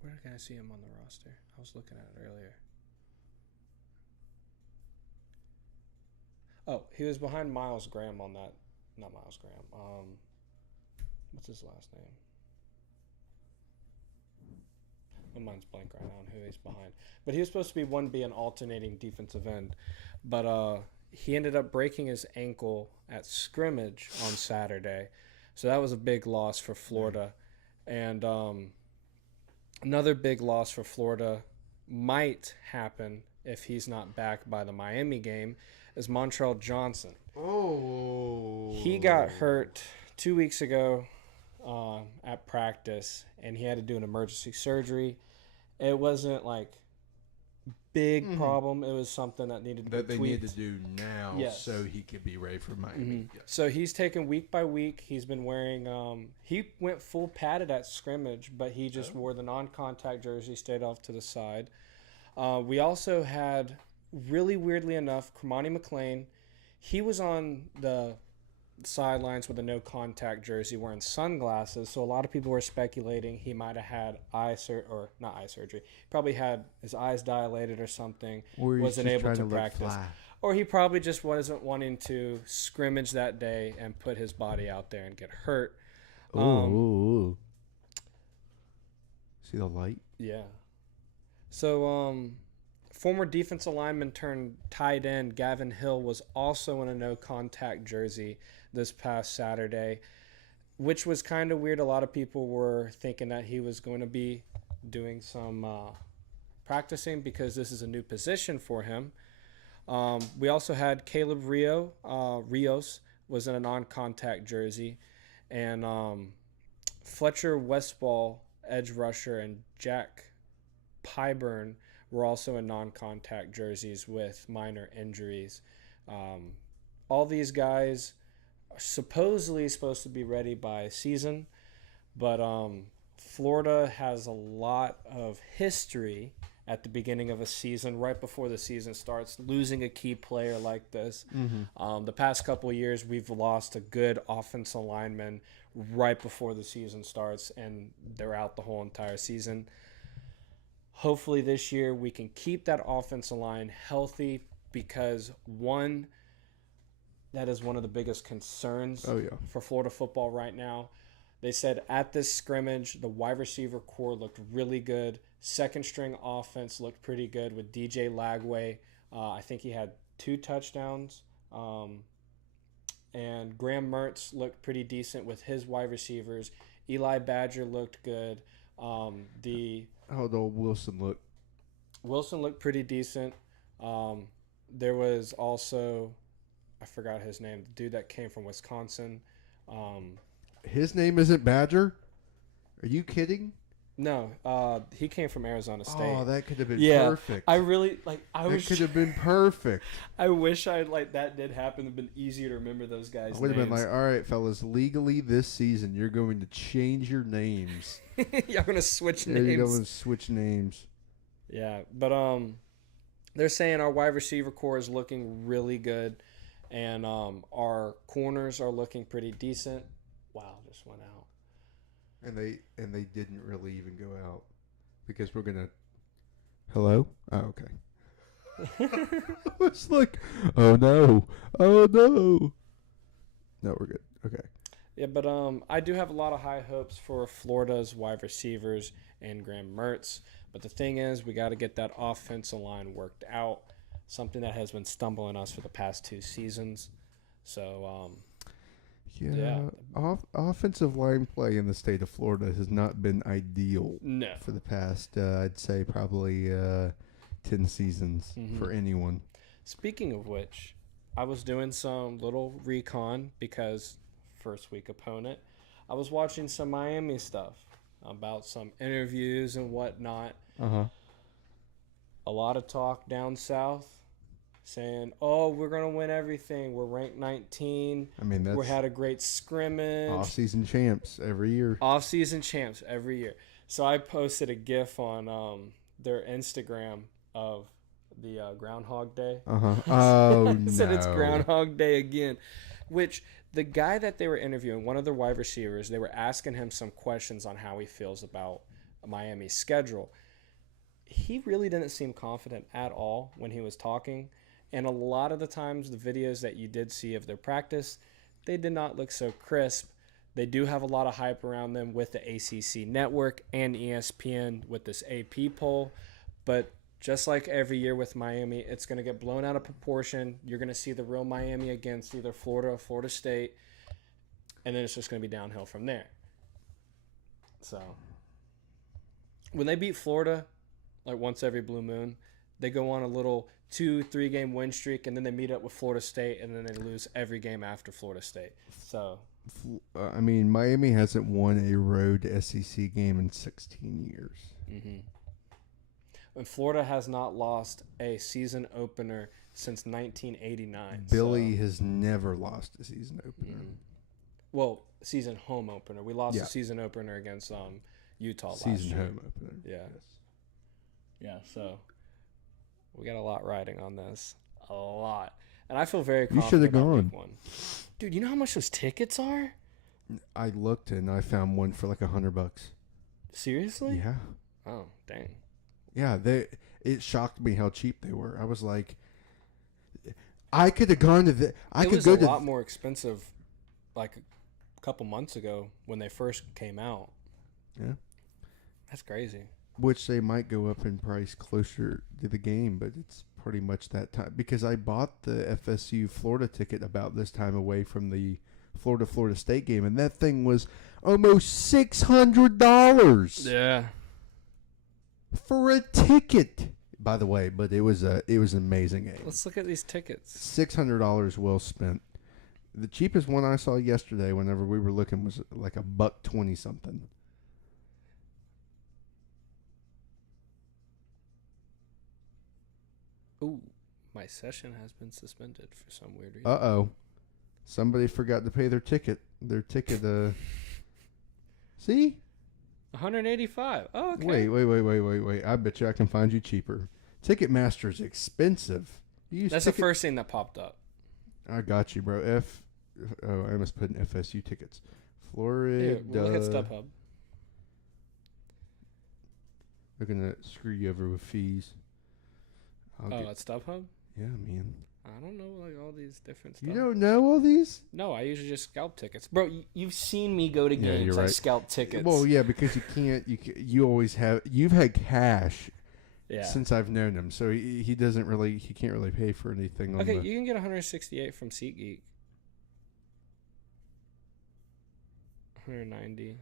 Where can I see him on the roster? I was looking at it earlier. Oh, he was behind Miles Graham on that. Not Miles Graham. What's his last name? My mind's blank right now on who he's behind. But he was supposed to be 1B, an alternating defensive end. But he ended up breaking his ankle at scrimmage on Saturday. So that was a big loss for Florida. And another big loss for Florida might happen if he's not back by the Miami game is Montrell Johnson. Oh. He got hurt 2 weeks ago at practice, and he had to do an emergency surgery. It wasn't like big problem. It was something that needed to be That they tweaked. need to do now so he could be ready for Miami. Yes. So he's taken week by week. He's been wearing he went full padded at scrimmage, but he just wore the non-contact jersey, stayed off to the side. We also had, really weirdly enough, Kermani McLean. He was on the sidelines with a no-contact jersey wearing sunglasses, so a lot of people were speculating he might have had not eye surgery. Probably had his eyes dilated or something, Or he's wasn't just able trying to look practice. fly. Or he probably just wasn't wanting to scrimmage that day and put his body out there and get hurt. Ooh. See the light? Yeah. So, former defensive lineman turned tight end Gavin Hill was also in a no-contact jersey this past Saturday, which was kind of weird. A lot of people were thinking that he was going to be doing some practicing because this is a new position for him. We also had Caleb Rios was in a non-contact jersey, and Fletcher Westball, edge rusher, and Jack Pyburn were also in non-contact jerseys with minor injuries. All these guys are supposedly supposed to be ready by season, but Florida has a lot of history at the beginning of a season, right before the season starts, losing a key player like this. The past couple of years, we've lost a good offensive lineman right before the season starts, and they're out the whole entire season. Hopefully this year we can keep that offensive line healthy, because one, that is one of the biggest concerns for Florida football right now. They said at this scrimmage, the wide receiver core looked really good. Second string offense looked pretty good with DJ Lagway. I think he had 2 touchdowns. And Graham Mertz looked pretty decent with his wide receivers. Eli Badger looked good. How old Wilson looked pretty decent. There was also, I forgot his name, the dude that came from Wisconsin. His name isn't Badger? Are you kidding? No, he came from Arizona State. Oh, that could have been perfect. I really That could have been perfect. I wish that did happen. It'd been easier to remember those guys' I would have been names. like, all right, fellas, legally this season you're going to change your names. You're gonna switch There names. you go and switch names. Yeah, but they're saying our wide receiver core is looking really good, and our corners are looking pretty decent. Wow, just went out. And they didn't really even go out because we're gonna. Hello? Oh, okay. It's like, oh no. No, we're good. Okay. Yeah, but I do have a lot of high hopes for Florida's wide receivers and Graham Mertz. But the thing is, we got to get that offensive line worked out. Something that has been stumbling us for the past 2 seasons. So Yeah. Offensive line play in the state of Florida has not been ideal No. for the past, I'd say, probably 10 seasons for anyone. Speaking of which, I was doing some little recon because first week opponent. I was watching some Miami stuff about some interviews and whatnot. Uh-huh. A lot of talk down south saying, oh, we're going to win everything. We're ranked 19. I mean, that's we had a great scrimmage. off-season champs every year. Off-season champs every year. So I posted a GIF on their Instagram of the Groundhog Day. Uh-huh. Oh, I said no. it's Groundhog Day again. Which the guy that they were interviewing, one of the wide receivers, they were asking him some questions on how he feels about Miami's schedule. He really didn't seem confident at all when he was talking. And a lot of the times, the videos that you did see of their practice, they did not look so crisp. They do have a lot of hype around them with the ACC network and ESPN with this AP poll. But just like every year with Miami, it's going to get blown out of proportion. You're going to see the real Miami against either Florida or Florida State. And then it's just going to be downhill from there. So when they beat Florida, like once every blue moon, they go on a little 2-3 game win streak, and then they meet up with Florida State, and then they lose every game after Florida State. So, I mean, Miami hasn't won a road SEC game in 16 years. And Florida has not lost a season opener since 1989. Billy has never lost a season opener. Well, season home opener. We lost Yeah. a season opener against Utah last Season year. home opener. Yeah. Yes. Yeah, so we got a lot riding on this. A lot. And I feel very You confident should have about gone. week one. Dude, you know how much those tickets are? I looked and I found one for like $100. Seriously? Yeah. Oh, dang. Yeah, it shocked me how cheap they were. I was like, I could have gone to the. I It could was go a to. lot more expensive like a couple months ago when they first came out. Yeah. That's crazy. Which they might go up in price closer to the game, but it's pretty much that time because I bought the FSU Florida ticket about this time away from the Florida State game, and that thing was almost $600 Yeah. for a ticket. By the way, but it was an amazing game. Let's look at these tickets. $600 well spent. The cheapest one I saw yesterday, whenever we were looking, was like $120 something. Ooh, my session has been suspended for some weird reason. Uh-oh. Somebody forgot to pay their ticket. See? 185. Oh, okay. Wait. I bet you I can find you cheaper. Ticketmaster's expensive. You use That's the first thing that popped up. I got you, bro. I must put in FSU tickets. Florida. Here, we'll look at StubHub. They're going to screw you over with fees. At StubHub? Yeah, man. I don't know, like all these different stuff. You don't know all these? No, I usually just scalp tickets. Bro, you've seen me go to Yeah, games. you're I right. scalp tickets. Well, yeah, because you can't. You always have. You've had cash Yeah. since I've known him, so he doesn't really. He can't really pay for anything. Okay, you can get 168 from SeatGeek. 190.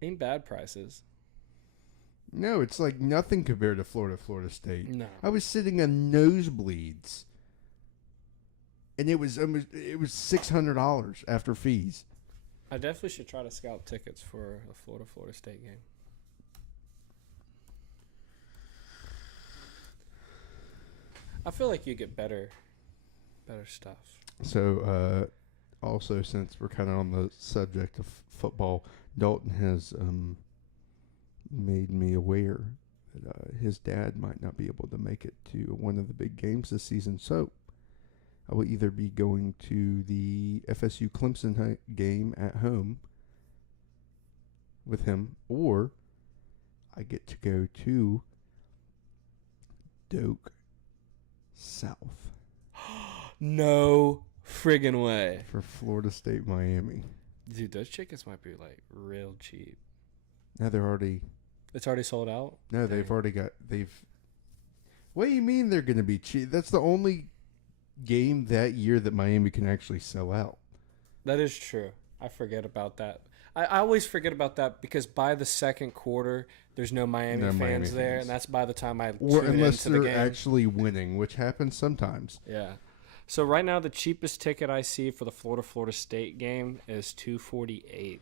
Ain't bad prices. No, it's like nothing compared to Florida State. No. I was sitting on nosebleeds, and it was $600 after fees. I definitely should try to scalp tickets for a Florida State game. I feel like you get better stuff. So, also, since we're kind of on the subject of football, Dalton has made me aware that his dad might not be able to make it to one of the big games this season. So, I will either be going to the FSU Clemson game at home with him, or I get to go to Doak South No friggin' way. for Florida State Miami. Dude, those chickens might be like real cheap. Now they're already It's already sold out? no, they've Dang. already got What do you mean they're going to be cheap? That's the only game that year that Miami can actually sell out. That is true. I forget about that. I always forget about that because by the second quarter, there's no Miami fans there, and that's by the time I or tune unless into the they're game. actually winning, which happens sometimes. Yeah. So right now, the cheapest ticket I see for the Florida State game is $248.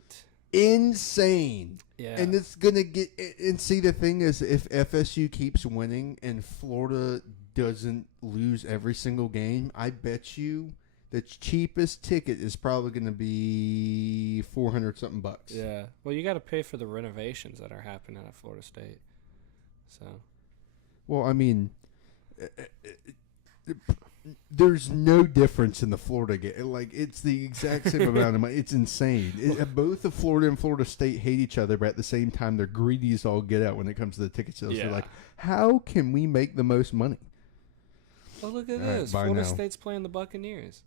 Insane. Yeah. And it's gonna get. And see, the thing is, if FSU keeps winning and Florida doesn't lose every single game, I bet you the cheapest ticket is probably going to be $400 something bucks. Yeah. Well, you got to pay for the renovations that are happening at Florida State. So. Well, I mean, there's no difference in the Florida game. Like, it's the exact same amount of money. It's insane. Both of Florida and Florida State hate each other, but at the same time, they're greedy as all get out when it comes to the ticket sales. Yeah. They're like, how can we make the most money? Oh, look at All right, this. bye Florida now. State's playing the Buccaneers.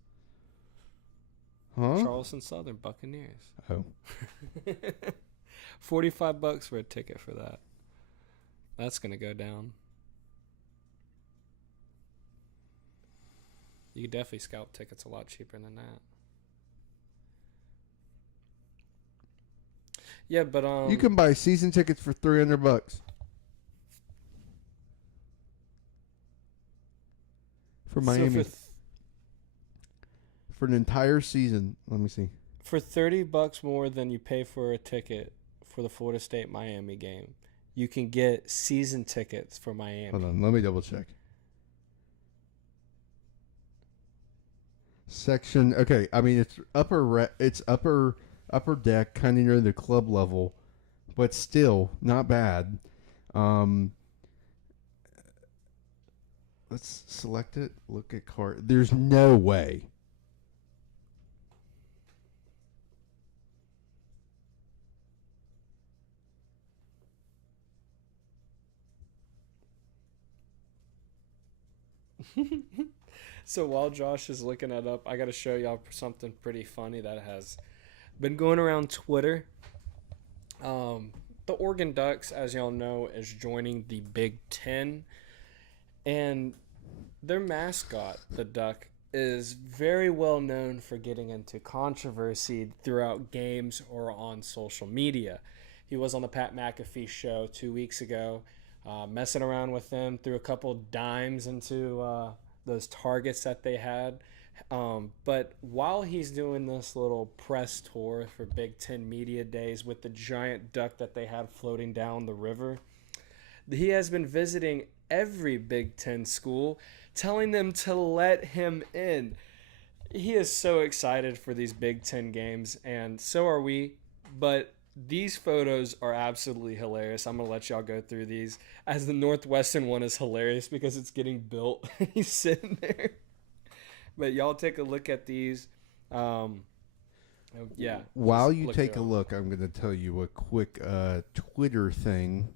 Huh? Charleston Southern Buccaneers. Oh. $45 for a ticket for that. That's going to go down. You could definitely scalp tickets a lot cheaper than that. Yeah, but You can buy season tickets for $300 for Miami. For an entire season. Let me see. For $30 more than you pay for a ticket for the Florida State Miami game, you can get season tickets for Miami. Hold on, let me double check. Section. Okay, I mean it's upper deck, kind of near the club level, but still not bad. Let's select it. Look at cart. There's no way. So while Josh is looking that up, I got to show y'all something pretty funny that has been going around Twitter. The Oregon Ducks, as y'all know, is joining the Big Ten. And their mascot, the Duck, is very well known for getting into controversy throughout games or on social media. He was on the Pat McAfee show 2 weeks ago, messing around with them, threw a couple dimes into those targets that they had. But while he's doing this little press tour for Big Ten Media Days with the giant duck that they had floating down the river, he has been visiting every Big Ten school, telling them to let him in. He is so excited for these Big Ten games, and so are we. But these photos are absolutely hilarious. I'm going to let y'all go through these. As the Northwestern one is hilarious because it's getting built. He's sitting there. But y'all take a look at these. Yeah. While just you look take a through 'em. look, I'm going to tell you a quick Twitter thing,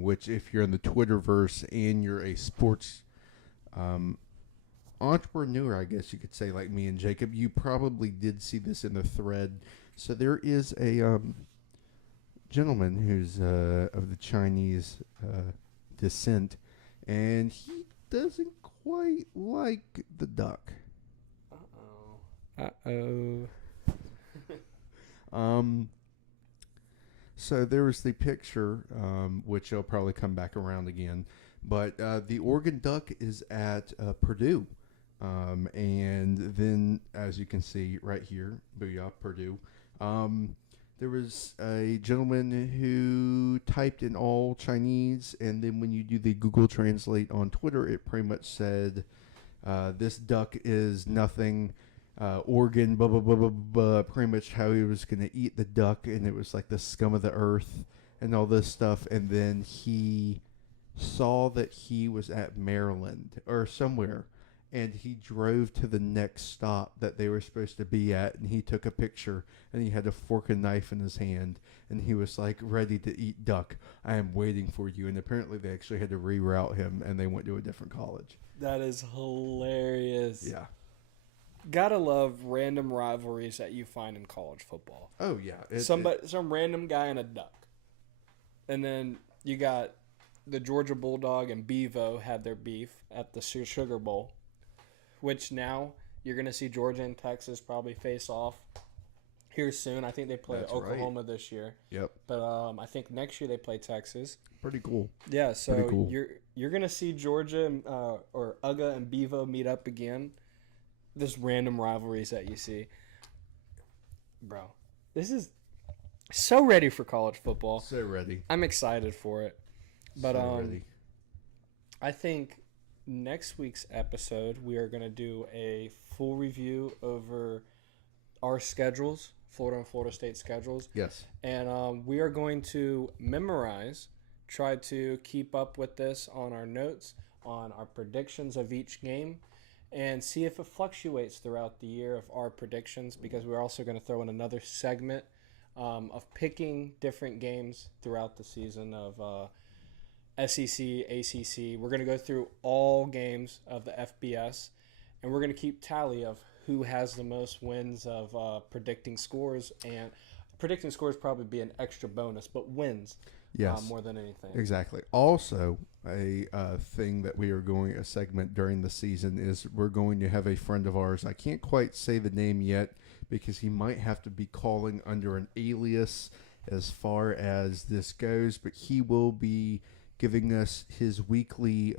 which if you're in the Twitterverse and you're a sports entrepreneur, I guess you could say, like me and Jacob, you probably did see this in the thread. So there is a gentleman who's of the Chinese descent, and he doesn't quite like the duck. Uh-oh. So there was the picture, which will probably come back around again. But the Oregon Duck is at Purdue. And then, as you can see right here, booyah, Purdue. There was a gentleman who typed in all Chinese, and then when you do the Google Translate on Twitter, it pretty much said, this duck is nothing. Oregon, blah, blah, blah, blah, blah, pretty much how he was going to eat the duck, and it was like the scum of the earth and all this stuff. And then he saw that he was at Maryland or somewhere, and he drove to the next stop that they were supposed to be at, and he took a picture, and he had a fork and knife in his hand, and he was like, ready to eat duck. I am waiting for you. And apparently they actually had to reroute him, and they went to a different college. That is hilarious. Yeah. Gotta love random rivalries that you find in college football. Oh, yeah. Some random guy and a duck. And then you got the Georgia Bulldog and Bevo had their beef at the Sugar Bowl, which now you're going to see Georgia and Texas probably face off here soon. I think they play That's Oklahoma this year. Yep. But I think next year they play Texas. Pretty cool. Yeah, so Pretty cool. you're going to see Georgia or UGA and Bevo meet up again. This random rivalries that you see. Bro, this is so ready for college football. So ready. I'm excited for it. But So ready. I think next week's episode we are going to do a full review over our schedules, Florida and Florida State schedules. Yes. And we are going to try to keep up with this on our notes, on our predictions of each game, and see if it fluctuates throughout the year of our predictions, because we're also going to throw in another segment of picking different games throughout the season of SEC, ACC. We're going to go through all games of the FBS, and we're going to keep tally of who has the most wins of predicting scores. And predicting scores probably be an extra bonus, but wins more than anything. Exactly. Also, a thing that we are going, a segment during the season is we're going to have a friend of ours. I can't quite say the name yet because he might have to be calling under an alias as far as this goes, but he will be giving us his weekly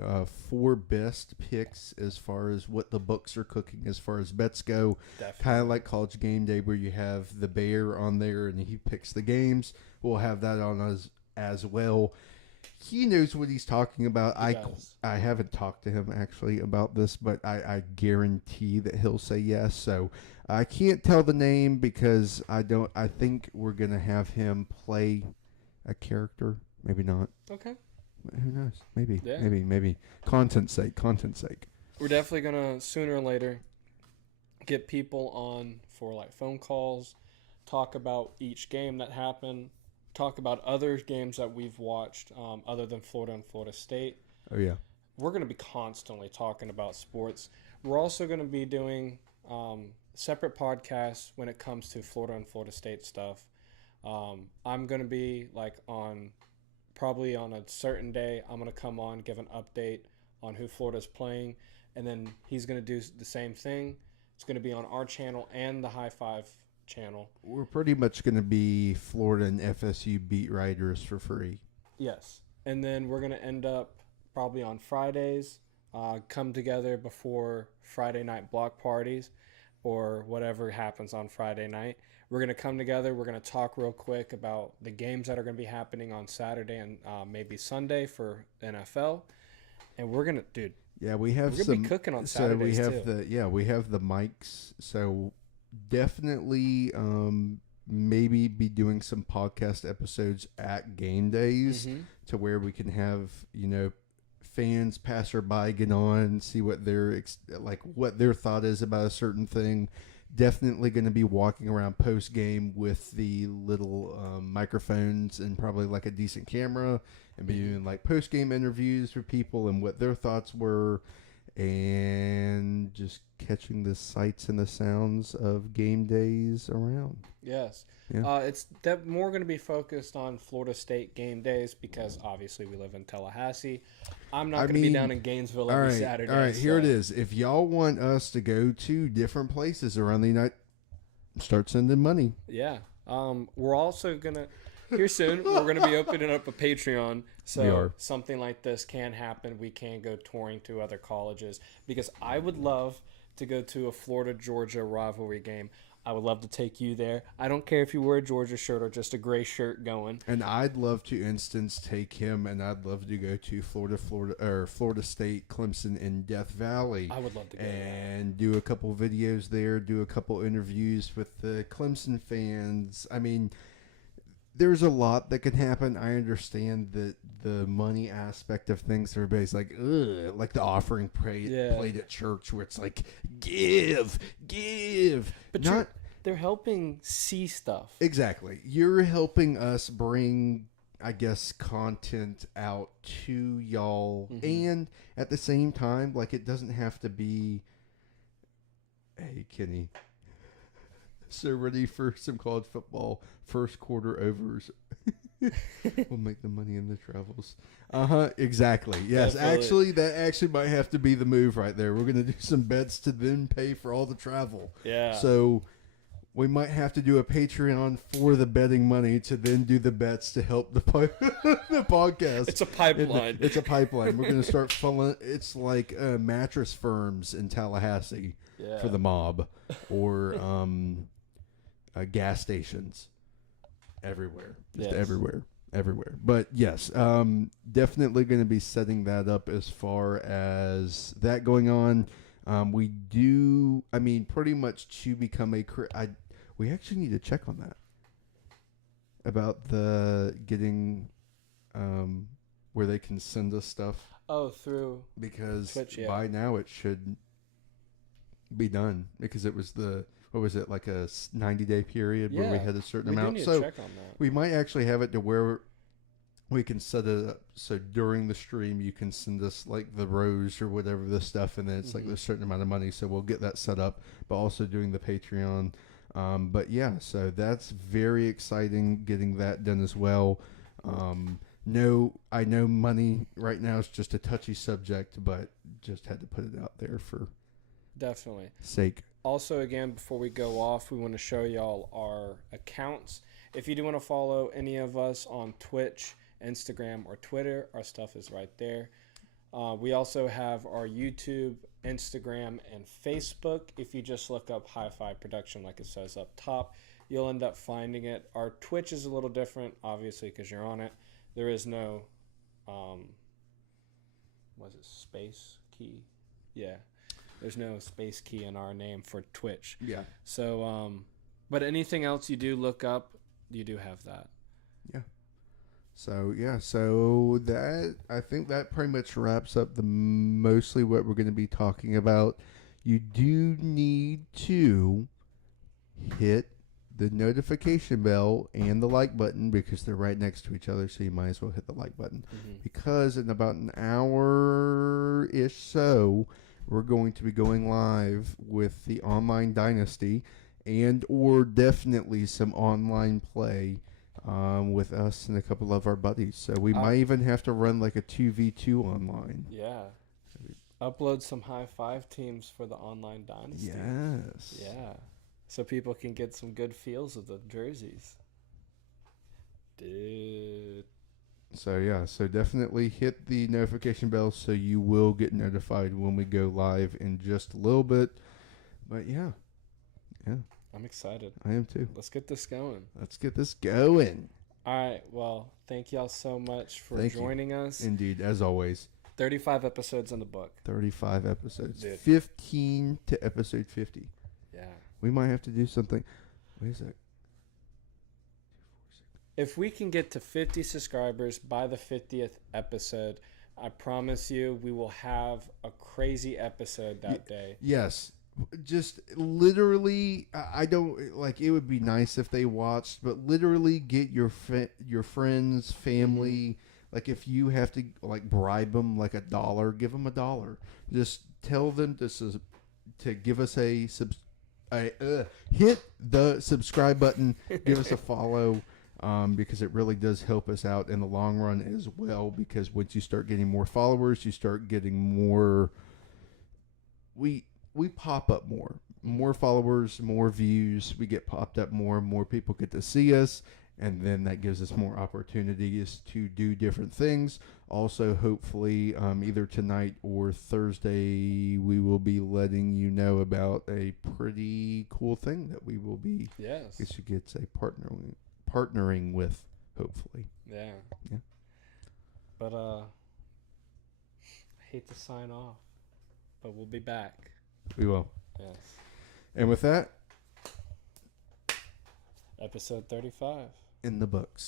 4 best picks as far as what the books are cooking as far as bets go. Kind of like College Game Day where you have the bear on there and he picks the games. We'll have that on us as well. He knows what he's talking about. I haven't talked to him actually about this, but I guarantee that he'll say yes. So I can't tell the name because I think we're going to have him play a character. Maybe not. Okay. Who knows? Maybe. Yeah. Maybe. Content sake. We're definitely going to, sooner or later, get people on for like phone calls, talk about each game that happened, talk about other games that we've watched other than Florida and Florida State. Oh, yeah. We're going to be constantly talking about sports. We're also going to be doing separate podcasts when it comes to Florida and Florida State stuff. I'm going to be like probably on a certain day, I'm going to come on, give an update on who Florida's playing, and then he's going to do the same thing. It's going to be on our channel and the High Five channel. We're pretty much going to be Florida and FSU beat writers for free. Yes. And then we're going to end up probably on Fridays, come together before Friday night block parties or whatever happens on Friday night. We're going to come together. We're going to talk real quick about the games that are going to be happening on Saturday and maybe Sunday for NFL. And we're going to, dude. Yeah, we have we're gonna be cooking on Saturdays so we have too. we have the mics. So definitely maybe be doing some podcast episodes at game days to where we can have, fans, passerby get on, see what what their thought is about a certain thing. Definitely going to be walking around post game with the little microphones and probably like a decent camera and be doing like post game interviews for people and what their thoughts were, and just catching the sights and the sounds of game days around. Yes. Yeah. It's more going to be focused on Florida State game days because obviously we live in Tallahassee. I'm not going to be down in Gainesville every Saturday. All right, here it is. If y'all want us to go to different places around the United, start sending money. Yeah. We're also going to, here soon, we're going to be opening up a Patreon. So something like this can happen. We can go touring to other colleges because I would love to go to a Florida-Georgia rivalry game. I would love to take you there. I don't care if you wear a Georgia shirt or just a gray shirt going. And I'd love to take him, and I'd love to go to Florida State, Clemson, and Death Valley. I would love to go and do a couple videos there, do a couple interviews with the Clemson fans. I mean, there's a lot that can happen. I understand that the money aspect of things, everybody's like, ugh, like the offering played at church where it's like, give. But they're helping see stuff. Exactly. You're helping us bring, I guess, content out to y'all. And at the same time, like, it doesn't have to be, hey, Kenny, so ready for some college football first quarter overs. We'll make the money in the travels. Exactly. Yes, Definitely. that actually might have to be the move right there. We're gonna do some bets to then pay for all the travel. Yeah. So we might have to do a Patreon for the betting money to then do the bets to help the the podcast. It's a pipeline. It's a pipeline. We're gonna start filling. It's like mattress firms in Tallahassee for the mob, or gas stations everywhere, just everywhere. But yes, definitely going to be setting that up as far as that going on. We do, I mean, pretty much to become we actually need to check on that about the getting where they can send us stuff. Oh, through because Twitch, yeah. by now it should be done, because it was what was it, like a 90-day period where we had a certain amount. Do need so to check on that. we might actually have it to where we can set it up so during the stream you can send us like the rows or whatever the stuff, and then it's like a certain amount of money. So we'll get that set up, but also doing the Patreon. But yeah, so that's very exciting, getting that done as well. I know money right now is just a touchy subject, but just had to put it out there for Definitely. sake. Also, again, before we go off, we want to show y'all our accounts. If you do want to follow any of us on Twitch, Instagram, or Twitter, our stuff is right there. We also have our YouTube, Instagram, and Facebook. If you just look up Hi-Fi Production like it says up top, you'll end up finding it. Our Twitch is a little different, obviously, because you're on it. There is no, was it space key? Yeah. There's no space key in our name for Twitch. Yeah. So, but anything else you do look up, you do have that. Yeah. So that, I think that pretty much wraps up mostly what we're going to be talking about. You do need to hit the notification bell and the like button, because they're right next to each other, so you might as well hit the like button. Because in about an hour-ish so, we're going to be going live with the Online Dynasty, and or definitely some online play with us and a couple of our buddies. So we might even have to run like a 2v2 online. Yeah. Upload some high five teams for the Online Dynasty. Yes. Yeah. So people can get some good feels of the jerseys. Dude. So yeah, so definitely hit the notification bell so you will get notified when we go live in just a little bit. But yeah. I'm excited. I am too. Let's get this going. Let's get this going. All right. Well, thank y'all so much for joining us. Indeed, as always. 35 episodes in the book. 35 episodes. Dude. 15 to episode 50. Yeah. We might have to do something. Wait a sec. If we can get to 50 subscribers by the 50th episode, I promise you we will have a crazy episode that day. Yes. Just literally, I don't, like, it would be nice if they watched, but literally get your friends, family, like if you have to like bribe them like $1, give them $1. Just tell them to give us hit the subscribe button, give us a follow. Because it really does help us out in the long run as well. Because once you start getting more followers, you start getting more. We pop up more followers, more views. We get popped up more. More people get to see us, and then that gives us more opportunities to do different things. Also, hopefully, either tonight or Thursday, we will be letting you know about a pretty cool thing that we will be. Yes. I guess you could say partnering with, hopefully. Yeah. But I hate to sign off, but we'll be back. We will. Yes. And with that, Episode 35. in the books.